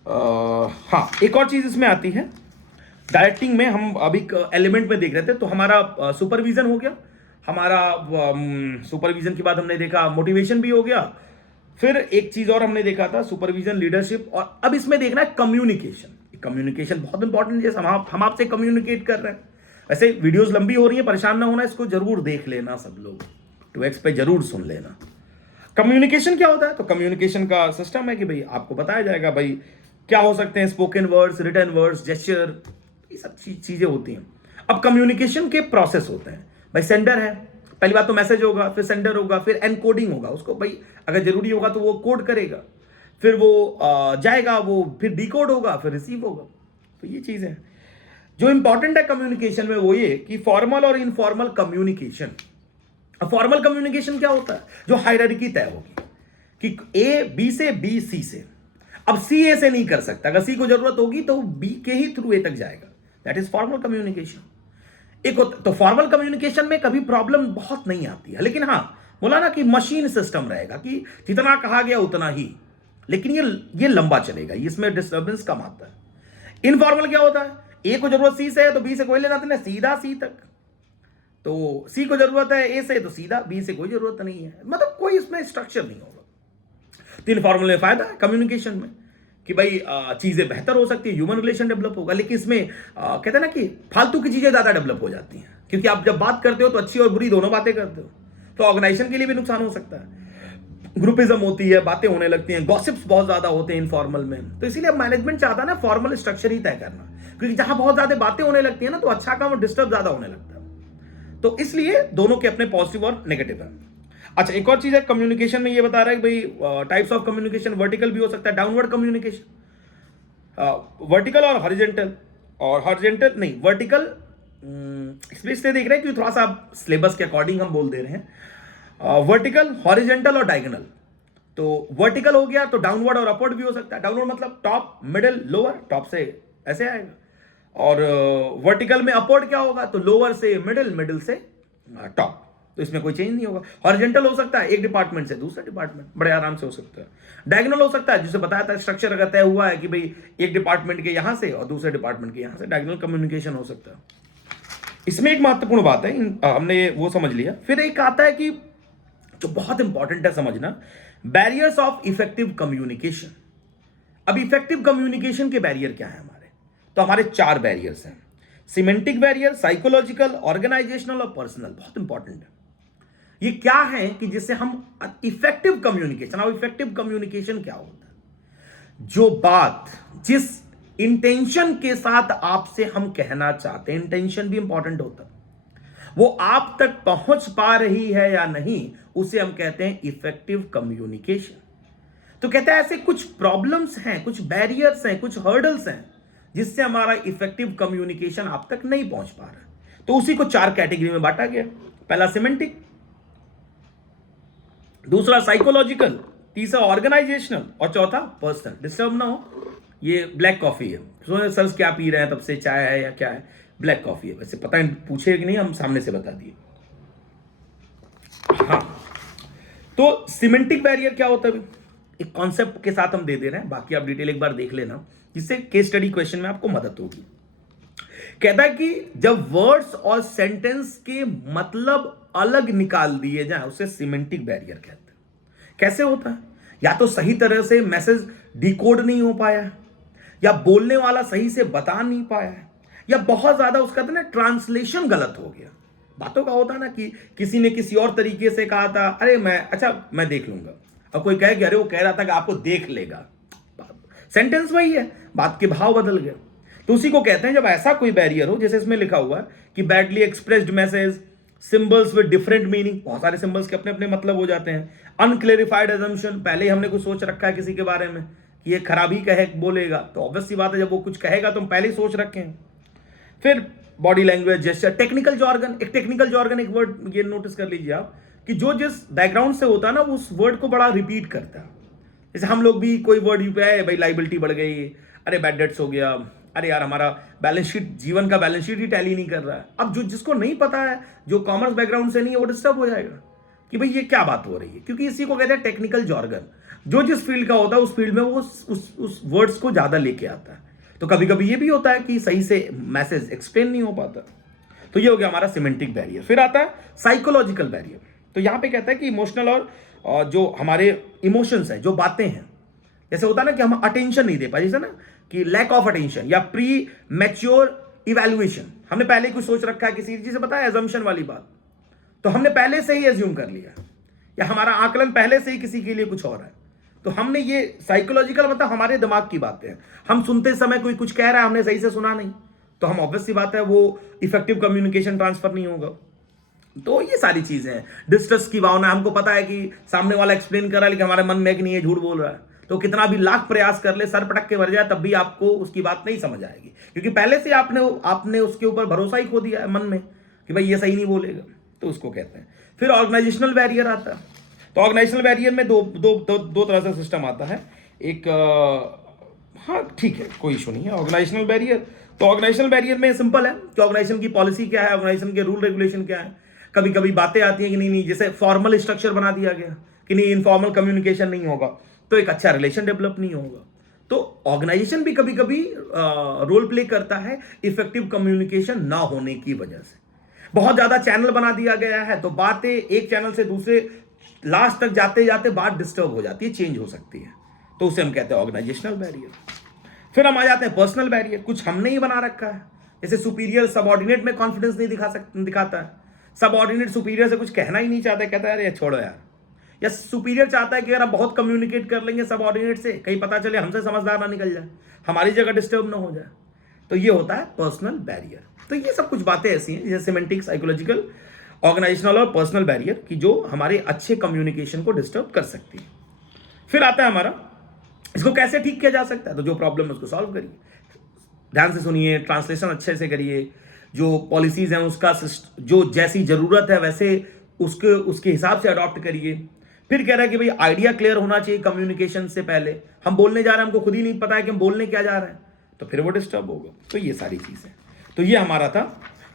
हाँ, एक और चीज इसमें आती है डायरेक्टिंग में, हम अभी एलिमेंट में देख रहे थे, तो हमारा सुपरविजन हो गया, हमारा सुपरविजन के बाद हमने देखा मोटिवेशन भी हो गया, फिर एक चीज और हमने देखा था सुपरविजन, लीडरशिप, और अब इसमें देखना है कम्युनिकेशन। कम्युनिकेशन बहुत इंपॉर्टेंट है, जैसे हम आपसे कम्युनिकेट कर रहे हैं। वैसे वीडियोस लंबी हो रही है, परेशान ना होना, इसको जरूर देख लेना सब लोग, 2x पे जरूर सुन लेना। कम्युनिकेशन क्या होता है, तो कम्युनिकेशन का सिस्टम है कि भाई आपको बताया जाएगा भाई क्या हो सकते हैं spoken words, written words, gesture, ये सब चीजें होती हैं। अब कम्युनिकेशन के प्रोसेस होते हैं, भाई सेंडर है, पहली बात तो मैसेज होगा, फिर सेंडर होगा, फिर एनकोडिंग होगा, उसको भाई अगर जरूरी होगा तो वो कोड करेगा, फिर वो जाएगा, वो फिर डिकोड होगा, फिर रिसीव होगा। तो ये चीज है जो इंपॉर्टेंट है कम्युनिकेशन में, वो ये कि फॉर्मल और इनफॉर्मल कम्युनिकेशन। अब फॉर्मल कम्युनिकेशन क्या होता है, जो हायरार्की तय होगी कि ए बी से, बी सी से। अब सी ए से नहीं कर सकता, अगर सी को जरूरत होगी तो बी के ही थ्रू ए तक जाएगा, दैट इज फॉर्मल कम्युनिकेशन। एक तो फॉर्मल कम्युनिकेशन में कभी प्रॉब्लम बहुत नहीं आती है, लेकिन हाँ बोला ना कि मशीन सिस्टम रहेगा कि जितना कहा गया उतना ही, लेकिन ये लंबा चलेगा, इसमें डिस्टर्बेंस कम आता है। इनफॉर्मल क्या होता है, ए को जरूरत सी से है तो बी से कोई लेना देना, सीधा सी तक। तो सी को जरूरत है ए से तो सीधा, बी से कोई जरूरत नहीं है, मतलब कोई इसमें स्ट्रक्चर नहीं होगा। तो इनफॉर्मल में फायदा है कम्युनिकेशन में कि भाई चीजें बेहतर हो सकती है, ह्यूमन रिलेशन डेवलप होगा, लेकिन इसमें कहते हैं ना कि फालतू की चीजें ज्यादा डेवलप हो जाती हैं, क्योंकि आप जब बात करते हो तो अच्छी और बुरी दोनों बातें करते हो, तो ऑर्गेनाइजेशन के लिए भी नुकसान हो सकता है। ग्रुपिज्म होती है, बातें होने लगती हैं, गॉसिप्स बहुत ज्यादा होते हैं इनफॉर्मल में। तो इसीलिए मैनेजमेंट चाहता है ना फॉर्मल स्ट्रक्चर ही तय करना, क्योंकि जहां बहुत ज्यादा बातें होने लगती है ना तो अच्छा काम डिस्टर्ब ज्यादा होने लगता है। तो इसलिए दोनों के अपने पॉजिटिव और नेगेटिव है। अच्छा, एक और चीज है कम्युनिकेशन में, ये बता रहा है कि भाई टाइप्स ऑफ कम्युनिकेशन, वर्टिकल भी हो सकता है, डाउनवर्ड कम्युनिकेशन, वर्टिकल और हॉरिजॉन्टल, और हॉरिजॉन्टल नहीं वर्टिकल, इसलिए देख रहे हैं कि थोड़ा सा सिलेबस के अकॉर्डिंग हम बोल दे रहे हैं, वर्टिकल, हॉरिजॉन्टल और डायगोनल। तो वर्टिकल हो गया तो डाउनवर्ड और अपवर्ड भी हो सकता है। डाउनवर्ड मतलब टॉप, मिडिल, लोअर, टॉप से ऐसे आएगा, और वर्टिकल में अपवर्ड क्या होगा, तो लोअर से मिडिल, मिडिल से टॉप। तो इसमें कोई चेंज नहीं होगा। हॉरिजॉन्टल हो सकता है एक डिपार्टमेंट से दूसरे डिपार्टमेंट, बड़े आराम से हो सकता है। डायगोनल हो सकता है, जिसे बताया था स्ट्रक्चर अगर तय हुआ है कि भाई एक डिपार्टमेंट के यहां से और दूसरे डिपार्टमेंट के यहां से, डायगोनल कम्युनिकेशन हो सकता है। इसमें एक महत्वपूर्ण बात है, हमने वो समझ लिया। फिर एक आता है कि जो बहुत इंपॉर्टेंट है समझना, बैरियर्स ऑफ इफेक्टिव कम्युनिकेशन। अब इफेक्टिव कम्युनिकेशन के बैरियर क्या है हमारे, तो हमारे 4 बैरियर्स हैं, सिमेंटिक बैरियर, साइकोलॉजिकल, ऑर्गेनाइजेशनल और पर्सनल। बहुत इंपॉर्टेंट है ये क्या है कि जिससे हम इफेक्टिव कम्युनिकेशन। अब इफेक्टिव कम्युनिकेशन क्या होता है, जो बात जिस इंटेंशन के साथ आपसे हम कहना चाहते हैं, इंटेंशन भी इंपॉर्टेंट होता है, वो आप तक पहुंच पा रही है या नहीं, उसे हम कहते हैं इफेक्टिव कम्युनिकेशन। तो कहते हैं ऐसे कुछ प्रॉब्लम्स हैं, कुछ बैरियर्स हैं, कुछ हर्डल्स हैं जिससे हमारा इफेक्टिव कम्युनिकेशन आप तक नहीं पहुंच पा रहा। तो उसी को 4 कैटेगरी में बांटा गया। पहला सिमेंटिक, दूसरा साइकोलॉजिकल, तीसरा ऑर्गेनाइजेशनल और चौथा पर्सनल। डिस्टर्ब ना हो, ये ब्लैक कॉफी है, सोने सर क्या पी रहे हैं तब से, चाय है या क्या है, ब्लैक कॉफी है। वैसे पता नहीं पूछे कि नहीं, हम सामने से बता दिए। हाँ, तो सिमेंटिक बैरियर क्या होता है, एक कॉन्सेप्ट के साथ हम दे दे रहे हैं, बाकी आप डिटेल एक बार देख लेना, जिससे केस स्टडी क्वेश्चन में आपको मदद होगी। कहता है कि जब वर्ड्स और सेंटेंस के मतलब अलग निकाल दिए जाए उसे सिमेंटिक बैरियर कहते हैं। कैसे होता है? या तो सही तरह से मैसेज डिकोड नहीं हो पाया, या बोलने वाला सही से बता नहीं पाया, या बहुत ज्यादा उसका ना ट्रांसलेशन गलत हो गया। बातों का होता है ना कि किसी ने किसी और तरीके से कहा था, अरे मैं देख लूंगा, अब कोई कहे कि अरे वो कह रहा था कि आपको देख लेगा, सेंटेंस वही है, बात के भाव बदल गए। तो उसी को कहते हैं जब ऐसा कोई बैरियर हो, जैसे इसमें लिखा हुआ है कि badly expressed message, symbols with different meaning, बहुत सारे सिंबल्स के अपने अपने मतलब हो जाते हैं, अनक्लेरिफाइड एजम्पशन, पहले ही हमने कुछ सोच रखा है किसी के बारे में कि ये खराबी कहे बोलेगा, तो ऑब्वियस सी बात है जब वो कुछ कहेगा तो हम पहले ही सोच रखे हैं। फिर body language, gesture, technical jargon. एक टेक्निकल जॉर्गन एक वर्ड ये नोटिस कर लीजिए आप कि जो जिस बैकग्राउंड से होता है ना, वो उस वर्ड को बड़ा रिपीट करता है। जैसे हम लोग भी कोई वर्ड यूज है, भाई लाइबिलिटी बढ़ गई, अरे बैड डेट्स हो गया, अरे यार हमारा बैलेंस शीट, जीवन का बैलेंस शीट ही टैली नहीं कर रहा है। अब जो जिसको नहीं पता है, जो कॉमर्स बैकग्राउंड से नहीं है, वो डिस्टर्ब हो जाएगा कि भाई ये क्या बात हो रही है, क्योंकि इसी को कहते हैं टेक्निकल जॉर्गन। जो जिस फील्ड का होता है उस फील्ड में वो उस वर्ड्स को ज्यादा लेके आता है। तो कभी कभी ये भी होता है कि सही से मैसेज एक्सप्लेन नहीं हो पाता। तो ये हो गया हमारा सिमेंटिक बैरियर। फिर आता है साइकोलॉजिकल बैरियर। तो यहां पे कहता है कि इमोशनल और जो हमारे इमोशंस हैं, जो बातें हैं, जैसे होता है ना कि हम अटेंशन नहीं दे पाए, जैसे ना कि लैक ऑफ अटेंशन या प्री मैच्योर इवैल्यूएशन, हमने पहले कुछ सोच रखा है किसी चीज से, पता है एजम्पशन वाली बात, तो हमने पहले से ही एज्यूम कर लिया, या हमारा आकलन पहले से ही किसी के लिए कुछ और है। तो हमने ये साइकोलॉजिकल मतलब हमारे दिमाग की बातें हैं, हम सुनते समय कोई कुछ कह रहा है, हमने सही से सुना नहीं, तो हम ऑब्वियस सी बात है वो इफेक्टिव कम्युनिकेशन ट्रांसफर नहीं होगा। तो ये सारी चीजें हैं। डिस्ट्रेस की भावना, हमको पता है कि सामने वाला एक्सप्लेन कर रहा है लेकिन हमारे मन में कि नहीं ये झूठ बोल रहा है, तो कितना भी लाख प्रयास कर ले, सर पटक के भर जाए, तब भी आपको उसकी बात नहीं समझ आएगी, क्योंकि पहले से आपने उसके ऊपर भरोसा ही खो दिया है मन में कि भाई ये सही नहीं बोलेगा। तो उसको कहते हैं। फिर ऑर्गेनाइजेशनल बैरियर आता है। तो ऑर्गेनाइजेशनल बैरियर में दो तरह से सिस्टम आता है। एक हाँ ठीक है, कोई इशू नहीं है ऑर्गेनाइजेशनल बैरियर। तो ऑर्गेनाइजेशनल बैरियर में सिंपल है कि ऑर्गेनाइजेशन की पॉलिसी क्या है, ऑर्गेनाइजेशन के रूल रेगुलेशन क्या है। कभी कभी बातें आती हैं कि नहीं जैसे फॉर्मल स्ट्रक्चर बना दिया गया कि नहीं इनफॉर्मल कम्युनिकेशन नहीं होगा, तो एक अच्छा रिलेशन डेवलप नहीं होगा। तो ऑर्गेनाइजेशन भी कभी कभी रोल प्ले करता है इफेक्टिव कम्युनिकेशन ना होने की वजह से। बहुत ज्यादा चैनल बना दिया गया है तो बातें एक चैनल से दूसरे लास्ट तक जाते जाते बात डिस्टर्ब हो जाती है, चेंज हो सकती है, तो उसे हम कहते हैं ऑर्गेनाइजेशनल बैरियर। फिर हम आ जाते हैं पर्सनल बैरियर। कुछ हमने ही बना रखा है, जैसे सुपीरियर सबऑर्डिनेट में कॉन्फिडेंस नहीं दिखाता है, सबऑर्डिनेट सुपीरियर से कुछ कहना ही नहीं चाहता, कहता है अरे छोड़ो यार, या सुपीरियर चाहता है कि अगर आप बहुत कम्युनिकेट कर लेंगे सबऑर्डिनेट से, कहीं पता चले हमसे समझदार ना निकल जाए, हमारी जगह डिस्टर्ब ना हो जाए, तो ये होता है पर्सनल बैरियर। तो ये सब कुछ बातें ऐसी हैं जैसे सिमेंटिक, साइकोलॉजिकल, ऑर्गेनाइजेशनल और पर्सनल बैरियर की जो हमारे अच्छे कम्युनिकेशन को डिस्टर्ब कर सकती है। फिर आता है हमारा, इसको कैसे ठीक किया जा सकता है, तो जो प्रॉब्लम है उसको सॉल्व करिए, ध्यान से सुनिए, ट्रांसलेशन अच्छे से करिए, जो पॉलिसीज हैं उसका जो जैसी जरूरत है वैसे उसके हिसाब से अडॉप्ट करिए। फिर कह रहा है कि भाई आइडिया क्लियर होना चाहिए कम्युनिकेशन से पहले, हम बोलने जा रहे हैं हमको खुद ही नहीं पता है कि हम बोलने क्या जा रहे हैं, तो फिर वो डिस्टर्ब होगा। तो ये सारी चीजें, तो ये हमारा था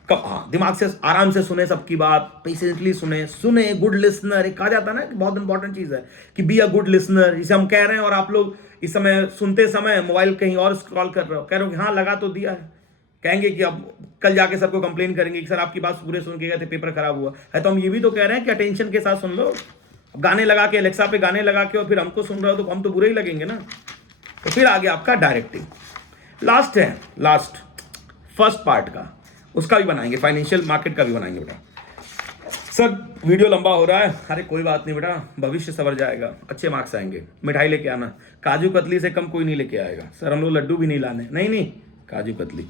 हाँ, दिमाग से आराम से सुने सबकी बात, पेशेंटली सुने गुड लिसनर। एक कहा जाता है ना कि बहुत इंपॉर्टेंट चीज है कि बी अ गुड लिसनर, जिसे हम कह रहे हैं और आप लोग इस समय सुनते समय मोबाइल कहीं और स्क्रॉल कर रहे हो, कह रहे हो कि हाँ लगा तो दिया है, कहेंगे कि अब कल जाके सर को कंप्लेन करेंगे कि सर आपकी बात पूरे सुन के गए थे, पेपर खराब हुआ है। तो हम ये भी तो कह रहे हैं कि अटेंशन के साथ सुन लो। अब गाने लगा के एलेक्सा पे गाने लगा के और फिर हमको सुन रहे हो तो हम तो बुरे ही लगेंगे ना। तो फिर आगे आपका डायरेक्टिंग लास्ट है, लास्ट फर्स्ट पार्ट का, उसका भी बनाएंगे, फाइनेंशियल मार्केट का भी बनाएंगे बेटा। सर वीडियो लंबा हो रहा है, अरे कोई बात नहीं बेटा, भविष्य सवर जाएगा, अच्छे मार्क्स आएंगे। मिठाई लेके आना, काजू कतली से कम कोई नहीं लेके आएगा। सर हम लोग लड्डू भी नहीं लाने, नहीं काजू कतली।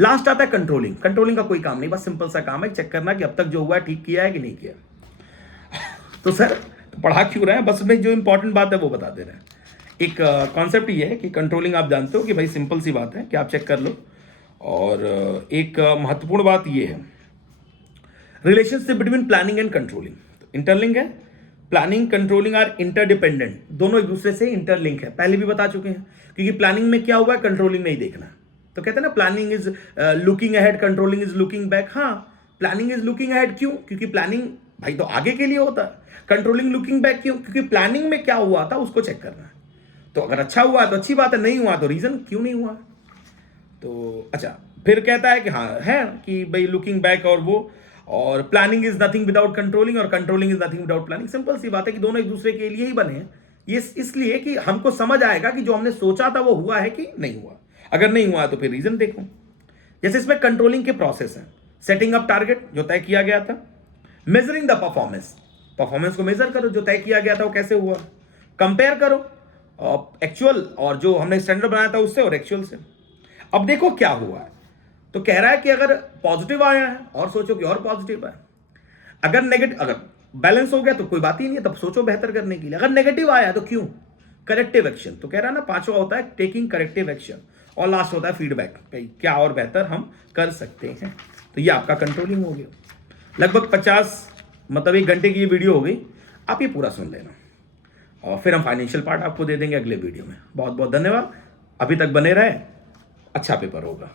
लास्ट आता है कंट्रोलिंग। कंट्रोलिंग का कोई काम नहीं, बस सिंपल सा काम है चेक करना कि अब तक जो हुआ है ठीक किया है कि नहीं किया। तो सर पढ़ा क्यों रहे हैं, बस में जो इंपॉर्टेंट बात है वो बता दे रहे हैं। एक कॉन्सेप्ट ये है कि कंट्रोलिंग आप जानते हो कि भाई सिंपल सी बात है कि आप चेक कर लो। और एक महत्वपूर्ण बात ये है, relationship between planning and controlling. Interlink है, प्लानिंग कंट्रोलिंग आर इंटरडिपेंडेंट, दोनों एक दूसरे से इंटरलिंक है, पहले भी बता चुके हैं। क्योंकि प्लानिंग में क्या हुआ है, कंट्रोलिंग नहीं देखना। तो कहते हैं ना planning is looking ahead, controlling is looking back. हाँ, प्लानिंग इज लुकिंग अहेड, क्यों? क्योंकि प्लानिंग भाई तो आगे के लिए होता है। कंट्रोलिंग लुकिंग बैक क्यों? क्योंकि प्लानिंग में क्या हुआ था उसको चेक करना है। तो अगर अच्छा हुआ है तो अच्छी बात है, नहीं हुआ तो रीजन क्यों नहीं हुआ। तो अच्छा, फिर कहता है कि हाँ है कि भाई लुकिंग बैक और वो, और planning is nothing without controlling और controlling is nothing without planning. Simple सी बात है कि दोनों एक दूसरे के लिए ही बने हैं। ये इसलिए कि हमको समझ आएगा कि जो हमने सोचा था वो हुआ है कि नहीं हुआ। अगर नहीं हुआ तो फिर रीजन देखो। जैसे इसमें कंट्रोलिंग के प्रोसेस है, सेटिंग अप टारगेट जो तय किया गया था, मेजरिंग द परफॉर्मेंस, परफॉर्मेंस को मेजर करो, जो तय किया गया था वो कैसे हुआ, कंपेयर करो एक्चुअल और जो हमने स्टैंडर्ड बनाया था उससे और एक्चुअल से। अब देखो क्या हुआ है, तो कह रहा है कि अगर पॉजिटिव आया है और सोचो कि और पॉजिटिव है, अगर नेगेटिव, अगर बैलेंस हो गया तो कोई बात ही नहीं है, तब सोचो बेहतर करने के लिए। अगर नेगेटिव आया तो क्यों, करेक्टिव एक्शन। तो कह रहा है ना, पांचवा होता है टेकिंग करेक्टिव एक्शन और लास्ट होता है फीडबैक, क्या और बेहतर हम कर सकते हैं। तो ये आपका कंट्रोलिंग हो गया। लगभग 50 मतलब 1 घंटे की ये वीडियो हो गई, आप ये पूरा सुन लेना और फिर हम फाइनेंशियल पार्ट आपको दे देंगे अगले वीडियो में। बहुत बहुत धन्यवाद, अभी तक बने रहे, अच्छा पेपर होगा।